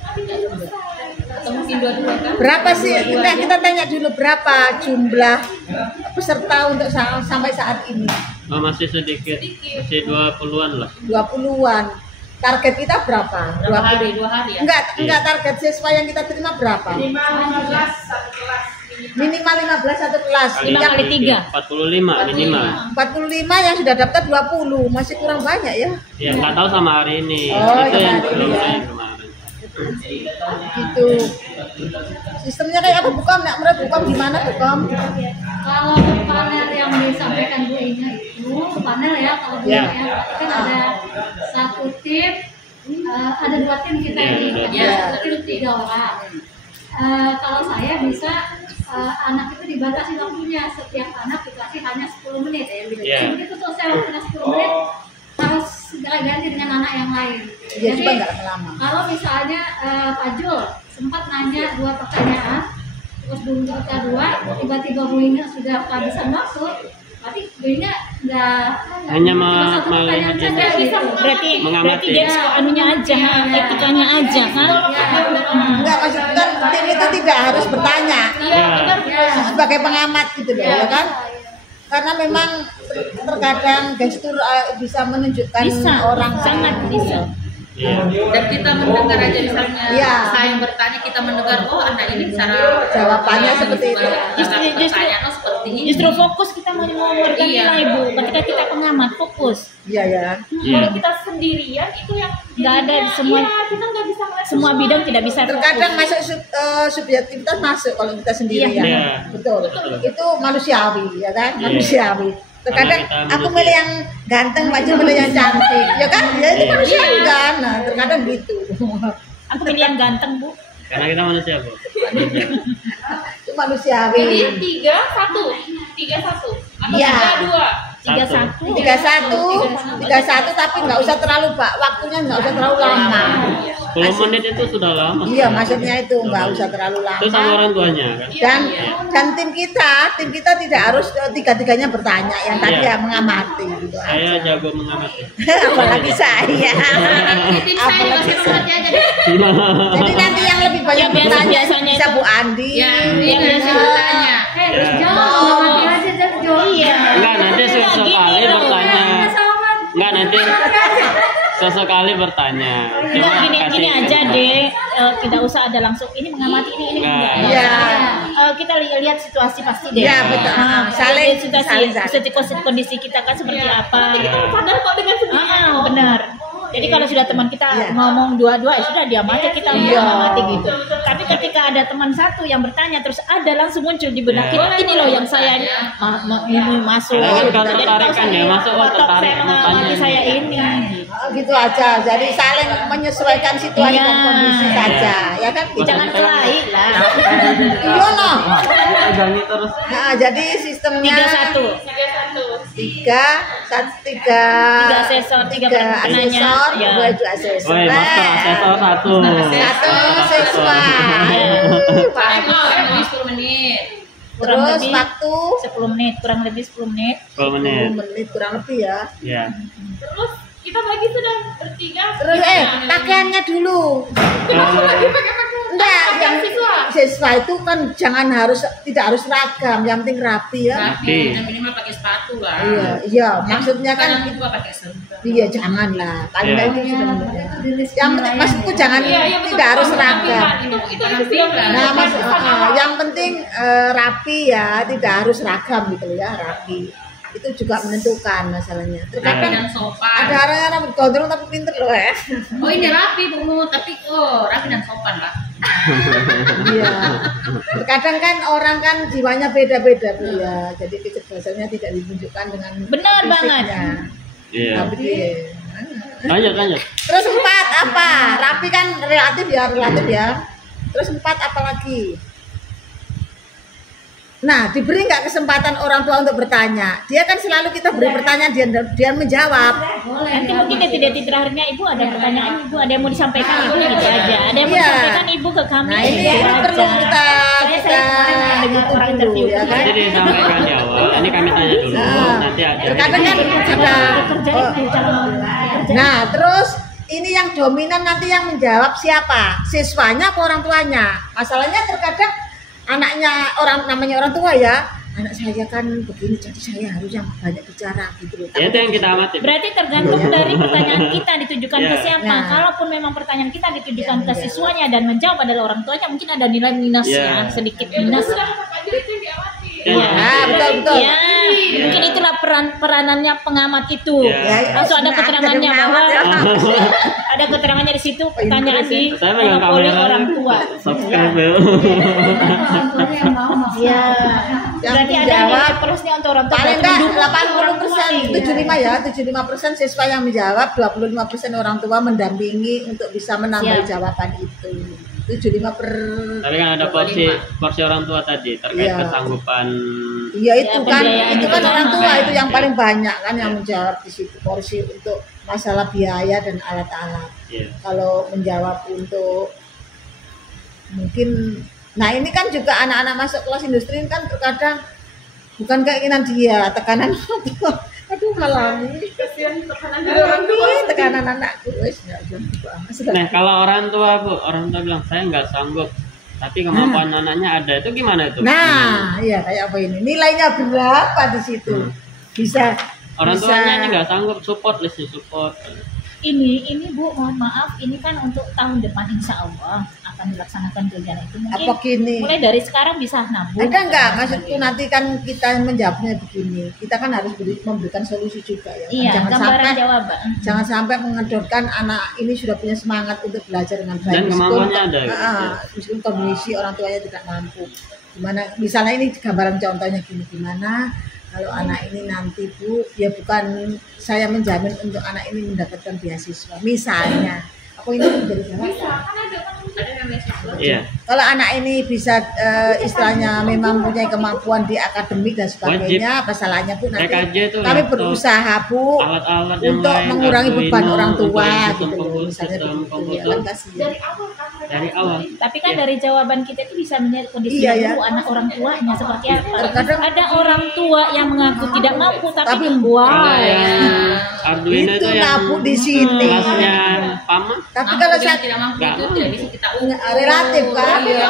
nanti nggak selesai atau mungkin dua-dua kan. Berapa sih? Kita tanya dulu berapa jumlah peserta untuk sampai saat ini? Oh, masih sedikit. Masih 20-an lah. 20-an. Target kita berapa? 2 hari ya. Enggak target siswa yang kita terima berapa? 15 satu kelas. Minimal 15 satu kelas. 5 kali 3. 45 minimal. 45 yang sudah daftar 20, masih kurang banyak ya. Ya, nggak tahu sama hari ini. Oh, Itu yang iya, belum iya. saya kemarin. Gitu. Sistemnya kayak apa Bukom? Nak menurut Bukom gimana Bukom? Kalau panel yang disampaikan Bu Ina itu panel ya kalau Bu Ya. Ina kan ada satu tim, ada 2 tim kita ini, Ya. tim 3 orang. Kalau saya bisa anak itu dibatasi waktunya, setiap anak dikasih hanya 10 menit ya. Begitu selesai waktunya 10 menit harus segera ganti dengan anak yang lain. Ya Jadi juga enggak lama. kalau misalnya Pak Jul sempat nanya 2 pertanyaan, terus belum kedua tiba-tiba Bu Ina sudah kehabisan waktu, berarti Bu Ina nggak Hanya cuma satu pertanyaan melihat saja ini. bisa Berarti Mengamati. dia anunya aja, etikanya aja kan. Enggak maksudnya tim itu tidak harus bertanya Ya. sebagai pengamat gitu loh ya kan? Karena memang terkadang gestur bisa menunjukkan Bisa, orang sangat bisa. Iya. Dan kita mendengar aja misalnya Iya. saya yang bertanya kita mendengar oh anak ini cara Jawabannya seperti itu. Justru seperti ini. Justru fokus kita mau memberikan Iya. nilai Bu. Ketika kita pengamat fokus. Iya ya. Kalau kita sendirian itu yang Nggak ada semua. Iya, kita nggak bisa ngeliat Semua sesuatu. bidang tidak bisa Terkadang fokus. masuk subjektivitas masuk kalau kita sendiri Iya. ya. Iya. Betul. Itu manusiawi ya kan? Iya. Manusiawi. Terkadang Karena kita aku manusia. milih yang ganteng, Pak milih yang cantik, ya kan? Ya itu Iya. manusiawi kan. Nah, terkadang gitu. Aku pilih yang ganteng Bu. Karena kita manusia, Bu. Itu manusiawi. Jadi 3-1 atau Iya. 3-2. 31. 31 tapi nggak usah terlalu waktunya nggak usah terlalu lama. 10 menit itu sudah lama. Iya, maksudnya itu nggak usah terlalu Itu sama lama. orang tuanya kan. Dan tim kita tidak harus tiga-tiganya bertanya, yang tadi Iya. ya mengamati gitu. Saya jago mengamati. Apalagi saya. Tim saya kasih nomornya aja deh. Jadi nanti yang lebih banyak Ya, bertanya biasanya bisa itu. Bu Andi. Ya, ini kasih bertanya. terus Ya. jauh mati aja dan jauh. Iya. Enggak, nanti sesekali Gini, bertanya. Sama Enggak, nanti sesekali bertanya. Enggak Cuma gini kasih- aja deh, tidak usah ada langsung ini mengamati ini Nah. enggak. Iya. Kita lihat situasi pasti deh. Iya, betul. Saling- situasi saling. kondisi kita kan seperti apa. Kita sadar kok dengan sendirinya. Benar. Jadi kalau sudah teman kita Iya. ngomong dua-dua, ya sudah diam aja kita Iya. mengamati gitu. Tapi ketika ada teman satu yang bertanya terus ada langsung muncul di benak kita, ini loh yang saya ini masuk. Ada kan Jadi tertarik kalau kan ya, saya masuk otak tertarik saya mengamati mukanya. saya ini. Gitu aja. Jadi saling menyesuaikan situasi Iya. dan kondisi saja, ya kan? Jangan kelahi lah. Iya loh. Pegangi terus. Nah, jadi sistemnya 3-1. tiga asesor, tiga penanya. asesor, Ya. dua itu asesor. Woi, master asesor satu. Satu siswa. Kurang lebih 10 menit. Kurang Terus lebih waktu 10 menit, kurang lebih 10 menit. 10 menit. 10 menit kurang lebih ya. Ya. Terus kita lagi sudah bertiga. Terus pakaiannya dulu. Enggak, yang siswa itu kan tidak harus seragam, yang penting rapi ya. Rapi, dan minimal pakai sepatu lah. Iya, maksudnya kan Kadang juga pakai seragam. iya jangan lah. Paling Iya. enggak itu sudah mudah. Yang penting maksudku jangan tidak harus seragam. Itu bilang. Nah, yang penting rapi ya, tidak harus seragam gitu ya, rapi. Itu juga menentukan masalahnya. Rapi Terkadang dan sopan. ada orang yang rambut gondrong tapi pinter loh ya. Oh ini rapi Bu, tapi rapi dan sopan lah. Iya. Terkadang kan orang kan jiwanya beda-beda Bu ya. Jadi kecerdasannya tidak ditunjukkan dengan Benar banget. fisiknya. Iya. Tapi dia Lanjut. terus 4 apa? Rapi kan relatif ya. Terus 4 apa lagi? Nah, diberi nggak kesempatan orang tua untuk bertanya? Dia kan selalu kita beri pertanyaan, dia menjawab. Nanti mungkin di titik terakhirnya ibu ada pertanyaan, ibu ada yang mau disampaikan ibu gitu aja. Ada yang mau Iya. disampaikan ibu ke kami. Nah, ini gitu perlu aja. kita Saya kemarin dengar itu orang dulu, interview ya kan? Jadi disampaikan di awal. Ini kami tanya dulu. Nanti ada. Terkadang kan ada. Kerjain Bu, jangan kerjain. Nah, terus ini yang dominan nanti yang menjawab siapa? Siswanya atau orang tuanya? Masalahnya terkadang anaknya namanya orang tua ya. Anak saya kan begini, jadi saya harus yang banyak bicara gitu loh. Ya, itu yang kita amati. Berarti tergantung dari pertanyaan kita ditujukan ke Iya. siapa. Nah. Kalaupun memang pertanyaan kita ditujukan Iya, ke siswanya dan menjawab adalah orang tuanya, mungkin ada nilai minusnya, Iya. sedikit minus. Iya. Nah, betul. Ya, mungkin itulah peranannya pengamat itu. Iya. Langsung ada Nah, keterangannya jadi bahwa pengamat ya. ada keterangannya di situ pertanyaan di Saya megang oleh kamera. orang tua. Subscribe ya. Iya. Yang Berarti ada menjawab nilai plusnya untuk orang tua. paling berarti enggak mendukung orang tua 80%, nih. 75 ya, 75% siswa yang menjawab, 25% orang tua mendampingi untuk bisa menambah Siap. jawaban itu. 75 per Tapi kan ada porsi orang tua tadi terkait Iya. kesanggupan. Iya itu Ya, kan, pembiayaan itu kan itu orang kan. tua itu yang paling banyak kan yang menjawab di situ porsi untuk masalah biaya dan alat-alat. Iya. Kalau menjawab untuk mungkin, nah ini kan juga anak-anak masuk kelas industri kan terkadang bukan keinginan dia, tekanan orang tua. Aduh ngalami tekanan anakku wes nggak sudah. Nah, kalau orang tua bilang saya nggak sanggup, tapi kemampuan anaknya ada, itu gimana itu? Nah, iya kayak apa ini? Nilainya berapa di situ? Bisa Orang bisa- tuanya ini nggak sanggup, support. Ini Bu, mohon maaf, ini kan untuk tahun depan insya Allah akan dilaksanakan kegiatan itu. Mungkin apa gini? mulai dari sekarang bisa nabung. Ada nggak maksudku nanti kan kita menjawabnya begini, kita kan harus memberikan solusi juga ya. Iya, Jangan gambaran sampai jawaban. jangan sampai mengedotkan anak ini sudah punya semangat untuk belajar dengan baik. Dan kemampuannya ada, gitu. Meskipun kondisi orang tuanya tidak mampu. Gimana? Misalnya ini gambaran contohnya gimana? Kalau anak ini nanti Bu, ya bukan saya menjamin untuk anak ini mendapatkan beasiswa. Misalnya, aku ini menjadi jawaban. Ada namanya siswa. Iya. Kalau anak ini bisa istilahnya memang punya kemampuan di akademik dan sebagainya, apa salahnya Bu nanti TKJ itu kami laptop, berusaha Bu alat-alat yang untuk lain, mengurangi beban Arduino, orang tua untuk gitu sistem loh, misalnya sistem begitu ya komputer. kan kasihan. Dari awal. Tapi kan Iya. dari jawaban kita itu bisa melihat kondisi Iya, ya. dulu anak orang tuanya seperti apa. Terkadang- Ada orang tua yang mengaku tidak mampu tapi Tapi- wow. Ada yang Arduino Itu itu yang nabu di sini. kelasnya PAMA. Tapi Mampu kalau dan saya tidak mampu itu tidak bisa kita relatif kan, Iya.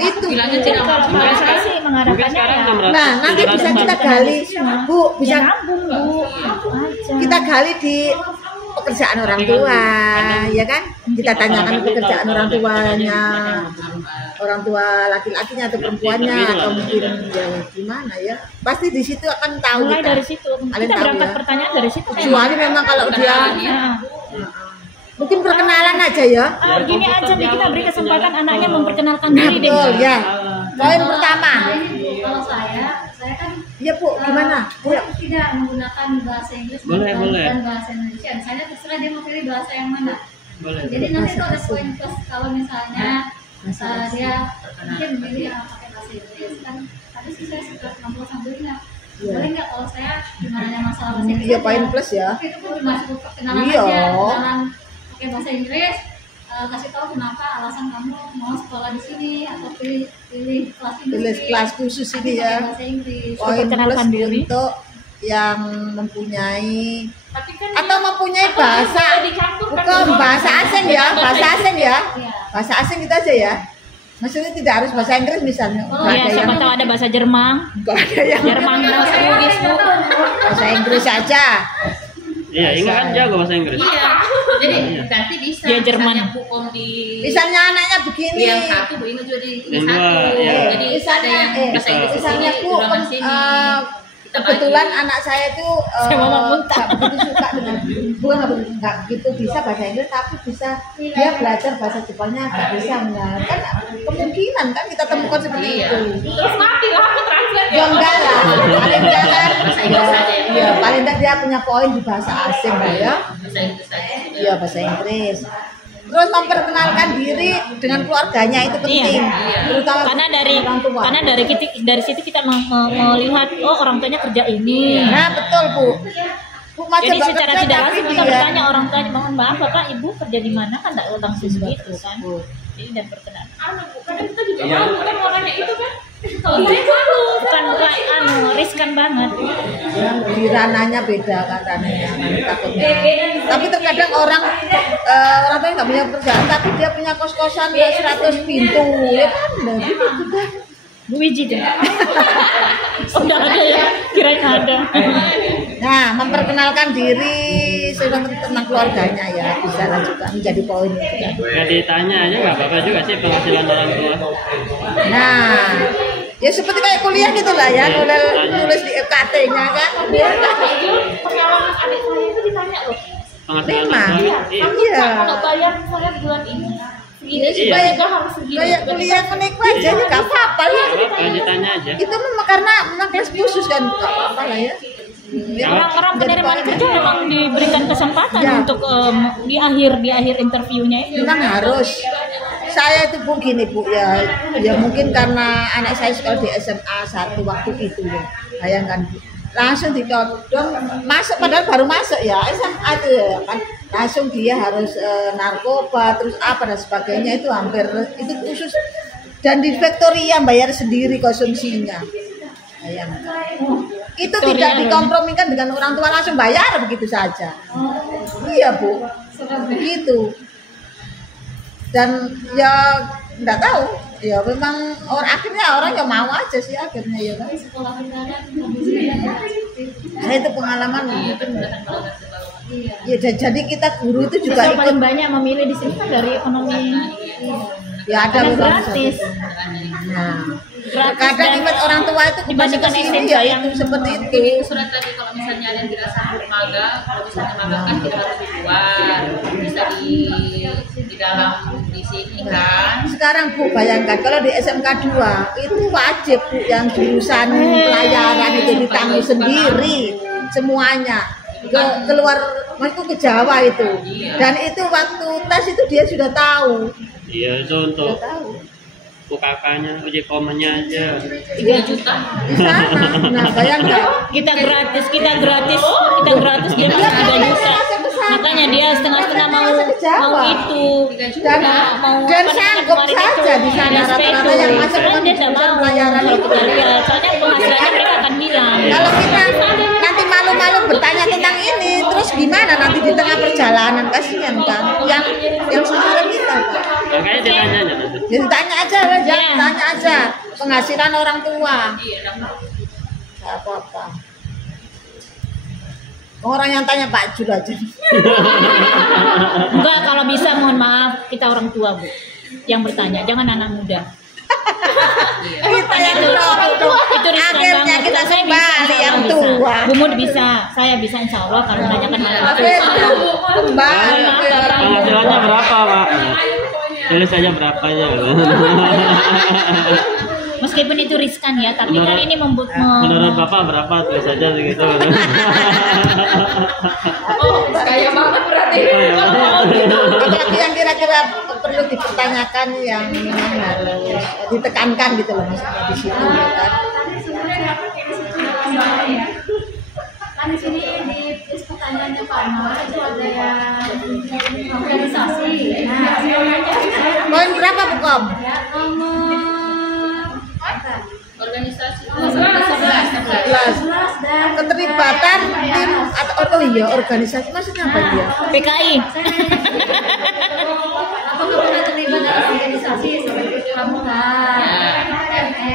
itu Bilangnya Bu. tidak Kalau mampu. menurut saya sih Mungkin mengharapkannya sekarang ya 600. Nah, nanti bisa 700. kita gali Bu, ya bisa nabung Bu, itu aja. kita gali di pekerjaan orang tua, ya kan? Kita tanyakan pekerjaan orang tuanya, orang tua laki-lakinya atau perempuannya, atau mungkin ya gimana ya? Pasti di situ akan tahu. Mulai kita. dari situ. Kalian Kita tahu berangkat ya. pertanyaan dari situ. Kecuali memang kalau dia mungkin perkenalan aja ya. Gini aja nih, kita beri kesempatan anaknya memperkenalkan Nah, diri deh. betul ya. Poin pertama. Nah, ini Bu, kalau saya kan Iya Bu, gimana? Bu, aku tidak menggunakan bahasa Inggris Boleh, boleh. dan bahasa Indonesia. Saya terserah dia mau pilih bahasa yang mana. Boleh. Jadi nanti itu ada poin plus kalau misalnya dia mungkin memilih yang pakai bahasa Inggris kan. Tadi sih saya suka 60 sambilnya. Boleh nggak kalau saya gimana masalah bahasa Inggris? Iya, poin plus ya. Tapi itu pun cuma cukup perkenalan Iya. aja, kenalan pakai bahasa Inggris. Kasih tahu kenapa alasan kamu mau sekolah di sini atau pilih kelas Inggris. Pilih kelas khusus ini ya. Bahasa Inggris. Poin plus Perkenalkan diri. untuk yang mempunyai Tapi kan atau mempunyai bahasa bukan bahasa asing ya, bahasa asing ya. Iya. Bahasa asing kita aja ya. Maksudnya tidak harus bahasa Inggris misalnya. Oh, Nggak Ya, ada siapa yang tahu ada bahasa Jerman. nggak ada yang Jerman bahasa Inggris Bu. bahasa Inggris saja. Iya, Inga kan jago bahasa Inggris. Iya. Jadi nanti bisa Dia Jerman. misalnya Bukom di Misalnya anaknya begini. yang satu, Bu Inga juga di Yang satu. dua, iya. Jadi Misalnya, ada yang bahasa Inggris di misalnya sini, Bu, drama sini. Kita kebetulan bagi. anak saya itu Saya mau muntah. nggak begitu suka dengan bukan nggak begitu bisa bahasa Inggris, tapi bisa dia belajar bahasa Jepangnya nggak bisa. Nah, kan kemungkinan kan kita temukan seperti Iya. itu. terus mati lah aku translate Ya enggak lah, paling enggak kan Bahasa Inggris saja ya. ya paling enggak dia punya poin di bahasa asing lah ya. Bahasa Inggris saja. Iya, bahasa Inggris. Terus memperkenalkan diri dengan keluarganya itu penting. Terutama Karena dari situ kita melihat oh orang tuanya kerja ini. Nah, betul, Bu. Bu Mas Jadi coba secara kerja, tidak tapi langsung kita dia- bertanya orang tuanya, mohon maaf Bapak Ibu kerja di mana kan enggak langsung begitu kan. Jadi dan perkenalan. kadang kita juga malu kan mau nanya itu kan kalau saya malu Bukan riskan banget. yang di ranahnya beda kan ranahnya takutnya. Tapi terkadang orang tuh nggak punya pekerjaan tapi dia punya kos-kosan 100 pintu ya kan. Nah, gitu juga. Bu Wiji deh. Udah ada ya, kirain ada. Nah, memperkenalkan diri tentang keluarganya ya bisa lah juga menjadi poin itu kan. Ya ditanya aja nggak apa-apa juga sih penghasilan orang tua. Nah, ya seperti kayak kuliah gitu lah ya, nulis di FKT-nya kan. pengalaman adik saya itu ditanya loh Penghasilan Memang. orang tua. Iya. Iya. kalau bayar saya bulan ini segini Iya. supaya juga harus segini Kayak kuliah menikah aja ya nggak apa-apa lah. Apa ditanya aja. Itu memang karena kelas khusus kan nggak apa-apa lah ya. Ya, Orang-orang jadi penerimaan poin. kerja memang diberikan kesempatan Ya. untuk di akhir interviewnya itu. Memang harus. Saya itu Bu gini Bu ya mungkin karena anak saya sekolah di SMA 1 waktu itu ya. Bayangkan Bu. Langsung ditodong masuk padahal baru masuk ya SMA itu ya kan. Langsung dia harus narkoba terus apa dan sebagainya itu hampir itu khusus dan di Victoria bayar sendiri konsumsinya. Bayangkan. Itu tidak dikompromikan dengan orang tua langsung bayar begitu saja. Iya Bu, begitu. Dan ya nggak tahu, ya memang akhirnya orang yang mau aja sih akhirnya ya kan. Sekolah kita kan kondisinya Saya itu pengalaman gitu. Ya jadi kita guru itu juga Siswa ikut paling banyak memilih di sini kan dari ekonomi. ya ada Karena beberapa gratis. Nah, Gratis kadang dan ikut orang tua itu dibandingkan ke sini SMK ya yang itu seperti itu. Jadi surat tadi kalau misalnya ada yang dirasa magang, kalau misalnya magang kan kita harus keluar, bisa di dalam di sini kan. Sekarang Bu bayangkan kalau di SMK 2 itu wajib Bu yang jurusan pelayaran itu ditanggung sendiri semuanya keluar itu ke Jawa itu dan itu waktu tes itu dia sudah tahu Iya, itu untuk UKK-nya, uji komanya aja. 3 juta. di sana. Nah bayangkan Kita gratis dia masih 3 juta. Makanya dia setengah-setengah mau itu. dan Mau dan apa namanya sanggup kemarin saja itu, di sana SP rata-rata itu. yang masuk Karena kan dia tidak jurusan mau pelayaran kalau itu. kita lihat. Soalnya penghasilannya mereka akan hilang. Kalau kita nanti malu-malu bertanya tentang ini, terus gimana nanti di tengah perjalanan kasihan kan? Yang saudara kita, Pak. Makanya ditanya aja nanti. Jadi tanya aja, ya, tanya aja penghasilan orang tua. Iya, dapat. Gak apa-apa. Orang yang tanya Pak Jul aja. Enggak, kalau bisa mohon maaf kita orang tua Bu yang bertanya, jangan anak muda. Kita yang itu riskan akhirnya banget. kita Saya bisa, kembali yang insya Allah tua. bisa. Bu Mud bisa, saya bisa insya Allah kalau menanyakan hal itu. Kembali. Penghasilannya berapa, Pak? Tulis aja berapanya. Meskipun itu riskan ya, tapi kan ini Menurut Bapak berapa? Tulis aja segitu. Kaya banget berarti. Apalagi yang kira-kira perlu dipertanyakan yang memang harus ditekankan gitu loh maksudnya di situ ya kan. Kan di sini di list pertanyaannya Pak Anwar itu ada yang organisasi. Nah, Poin berapa Bu Kom? Organisasi 11. Keterlibatan tim atau iya organisasi maksudnya apa dia? PKI. apakah pernah terlibat dalam organisasi seperti pramuka,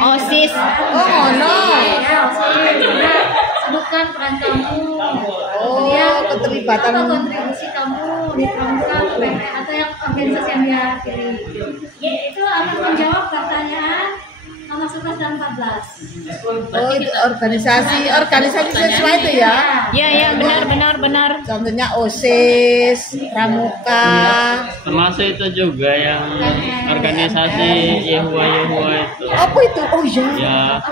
OSIS. Oh no. ya OSIS. Sebutkan peran kamu. Kemudian keterlibatan. apa kontribusi kamu di pramuka atau yang organisasi yang dia pilih. Itu akan menjawab pertanyaan nomor 11 dan 14. Oh itu organisasi sesuai itu ya? Ya benar. Contohnya OSIS, Pramuka. Termasuk itu juga yang organisasi Yehua itu. Apa itu? Oh iya.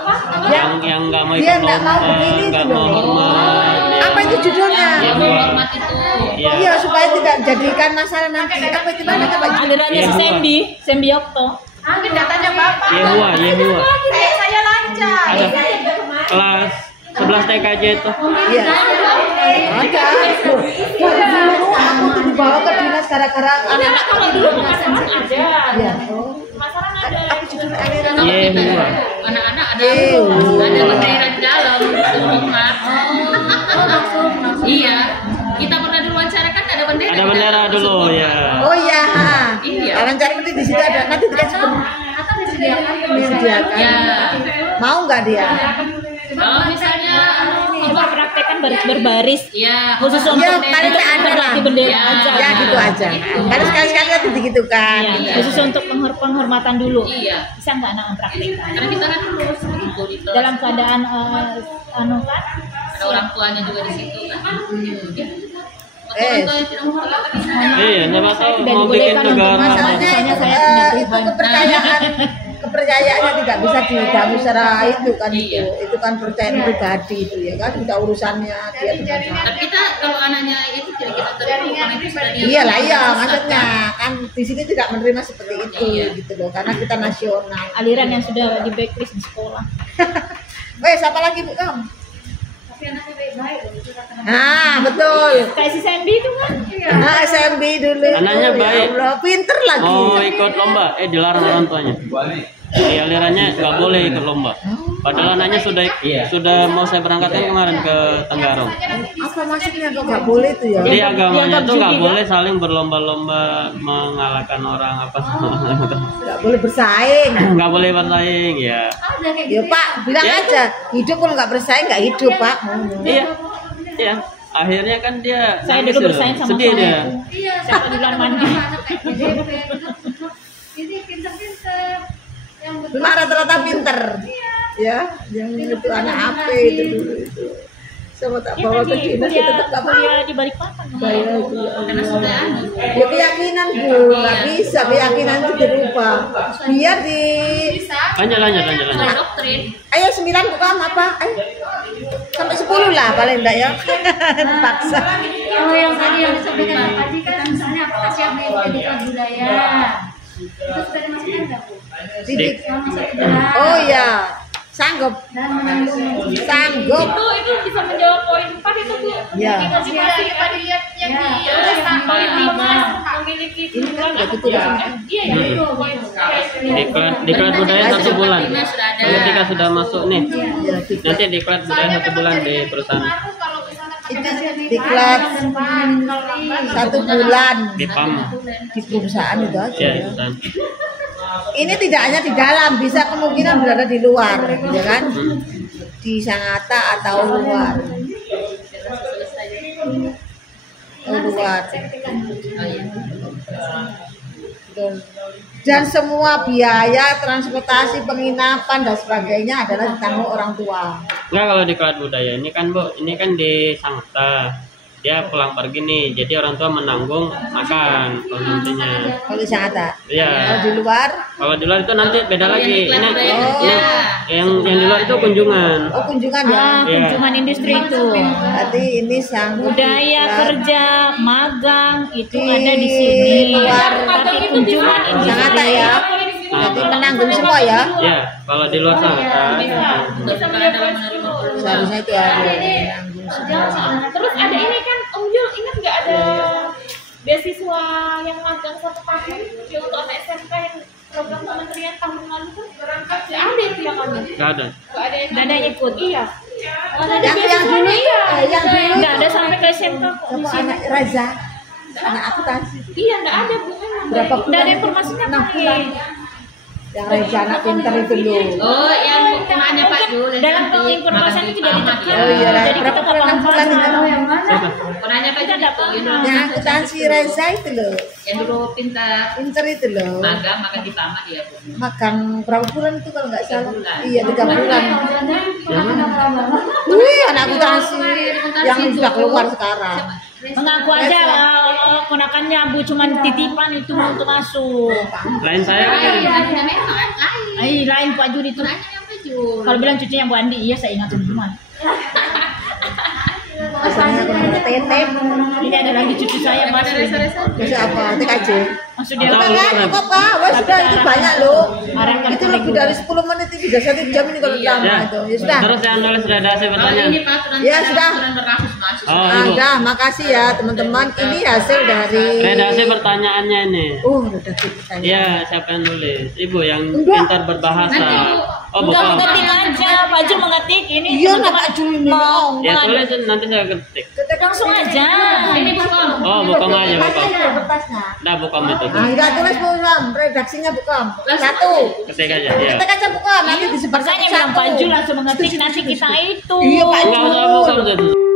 Ya, yang nggak mau Dia ikut nggak mau lomba, begini nggak itu mau loh. hormat. Apa itu judulnya? hormat itu. Iya. Iya supaya tidak jadikan masalah nanti. Apa itu namanya Pak? Alirannya si Sembi Okto. Mungkin datanya Bapak. Yehua. Saya lancar. Ada kelas 11 TKJ itu. Iya. Ada. Loh, dari dulu aku tuh dibawa ke dinas gara-gara anak-anak Kalau dulu pemasaran ada. Iya. Pemasaran ada. Apa judul aliran? Kalau kita Yehua. anak-anak ada Yehua. bendera di dalam hormat. Iya. Kita pernah diwawancarakan ada bendera. Ada bendera dulu ya. Oh iya. Iya. Wawancara penting di situ ada. Nanti dikasih Atau disediakan disediakan. Ya. Mau nggak dia? Kalau misalnya Coba praktekkan baris berbaris. ya Khusus untuk Ya, paling nggak ada lah. di bendera Ya, aja. Ya gitu aja. Baru sekali-sekali nanti begitu kan. Iya, khusus untuk penghormatan dulu. Iya. Bisa nggak anak mempraktekkan? Karena kita kan lulus gitu di kelas. Dalam keadaan anu kan? Ada orang tuanya juga di situ kan. Eh. Orang tua yang tidak memperlakukan di sana. Iya, siapa tahu tidak mau bikin dibolehkan untuk negara. Masalahnya Misalnya itu, saya punya itu Tuhan. kepercayaannya tidak bisa diganggu secara itu kan Iya. itu kan kepercayaan pribadi itu ya kan tidak urusannya dia dengan Tapi kita kalau anaknya itu tidak kita terima karena itu sudah dia. iyalah iya maksudnya kan di sini tidak menerima seperti itu gitu loh karena kita nasional. Aliran yang sudah di backlist di sekolah. Weh siapa lagi Bu Kam? tapi anaknya baik-baik loh, itu rata-rata. Nah betul. Kayak si Sandy itu kan? Nah SMB dulu. Anaknya Ya baik. Allah, pinter lagi. Mau ikut lomba, dilarang orang tuanya. Di alirannya nggak boleh ikut lomba. Padahal anaknya sudah mau saya berangkatkan kemarin ke Tenggarong. Apa maksudnya kok nggak boleh tuh ya? Jadi agamanya dianggap tuh nggak judi, boleh saling berlomba-lomba mengalahkan orang apa semua. Nggak boleh bersaing. Nggak boleh bersaing ya. Ada kayak Ya gitu. Pak bilang Ya. aja hidup kalau nggak bersaing nggak hidup Pak. Iya, iya. Akhirnya kan dia Saya nangis dulu loh. bersaing sama sedih saya. dia. Iya, Siapa di bulan mandi? anak kayak PDP gitu. Ini pinter-pinter yang betul. Cuma rata-rata pinter. Ya, yang itu anak apa itu dulu itu. Sama tak Ya bawa kan ke di dinas itu tetap nggak mau. kuliah di Balikpapan. Saya itu. Karena sudah anu. Ya keyakinan Bu, nggak bisa keyakinan itu dirubah. Biar di Lanjut. Doktrin. ayo 9 Bu Kam apa? Ayo. Sampai 10 lah paling enggak ya. Paksa. Kalau yang tadi yang disampaikan Pak Haji kan misalnya apakah siap menjadikan budaya itu sudah dimasukkan nggak Bu? Didik. Yang masuk ke dalam Oh ya, sanggup. dan menanggung Sanggup. Itu bisa menjawab poin 4 itu Bu. Ya. Motivasi kita dilihat yang Ya. di poin 5 memiliki tujuan Ini atau betul. iya ya itu poin Diklat budaya 1 bulan. Sudah ada. Kalau ketika sudah masuk nih, Ya, diklat. nanti diklat budaya 1 bulan di perusahaan. kalau misalnya Itu diklat 1 bulan Di PAM. di perusahaan itu aja. Ya, Ya. perusahaan. Ini tidak hanya di dalam, bisa kemungkinan berada di luar, ya kan? Di Sangatta atau luar. keluar. Oh, iya. Dan semua biaya transportasi, penginapan dan sebagainya adalah ditanggung orang tua. Enggak, kalau di kelas budaya ini kan Bu, ini kan di Sangta. Dia pulang pergi nih, jadi orang tua menanggung makan konsumsinya. Kalau di Jakarta. Iya. Kalau di luar, Kalau di luar itu nanti beda lagi. Ini kerja. yang di luar itu kunjungan. oh kunjungan ya. Iya. Kunjungan industri itu. Berarti ini sanggup Budaya di- kerja, magang itu Di ada di sini. luar. Tapi kunjungan Jakarta industri. ya. Berarti menanggung semua ya. Ya, kalau di luar Sangta. Bukan dalam menerima Seharusnya itu ada menanggung semua. Terus ada ini kan Om Jul, ingat nggak ada beasiswa yang magang 1 tahun yang untuk anak SMK yang program kementerian tahun lalu kan berangkat ada itu yang ada. Enggak ada. Nggak ada yang ikut. Iya. Yang dulu yang dulu Nggak ada sampai ke SMK kok. sama anak Raza, anak akuntansi. Iya, nggak ada Bu memang. Berapa Nggak bulan? ada informasinya 6 bulan. Pak. Yang Raza anak pintar itu loh. Oh, yang kenanya Pak Jul. Dalam informasi itu tidak ditekan. Oh iya, Jadi kita nggak paham. bulan itu. Siapa? Kenanya Pak Jul itu Yang akuntansi Raza itu loh, yang dulu pintar pintar itu loh. makan di Pama dia. Magang berapa bulan itu kalau nggak salah? bulan. Iya 3 bulan. Wih, anak akuntansi yang sudah keluar sekarang. Mengaku aja ponakannya Bu cuman titipan itu untuk masuk. Lain saya kan. Lain Pak Jul itu. Kalau bilang cucunya Bu Andi, iya saya ingat semua. Asalnya aku mau tetep. Ini ada lagi cucu saya masuk. Masuk apa? TKJ. Masuk dia. Atau- Enggak, apa? Wah, sudah itu banyak loh. Arahkan Itu lebih dari 10 menit itu sudah 1 jam ini kalau drama Ya. itu. Ya sudah. Terus yang nulis redaksi pertanyaan. Ini Pak Ya, sudah. berkasus masuk. Oh, Ibu. Ada, makasih ya teman-teman. Ini hasil dari Redaksi pertanyaannya ini. redaksi pertanyaan. Iya, siapa yang nulis? Ibu yang Enggak. pintar berbahasa. Oh, Enggak bukan. mengetik aja, Pak Jul mengetik ini. Iya, teman-teman Pak Jul ini. mau Ya mengadukan. tulis nanti saya ketik. Langsung aja. Ini bukan. Oh, bukan aja, bukan. Kertasnya, kertasnya. Nah, bukan itu. Nah, enggak tulis bukan, redaksinya bukan. Satu. Ketik aja, ya. Kita kaca bukan, nanti disebar Makanya bilang Pak Jul langsung mengetik nanti kita itu. Iya, Pak Enggak usah bukan itu.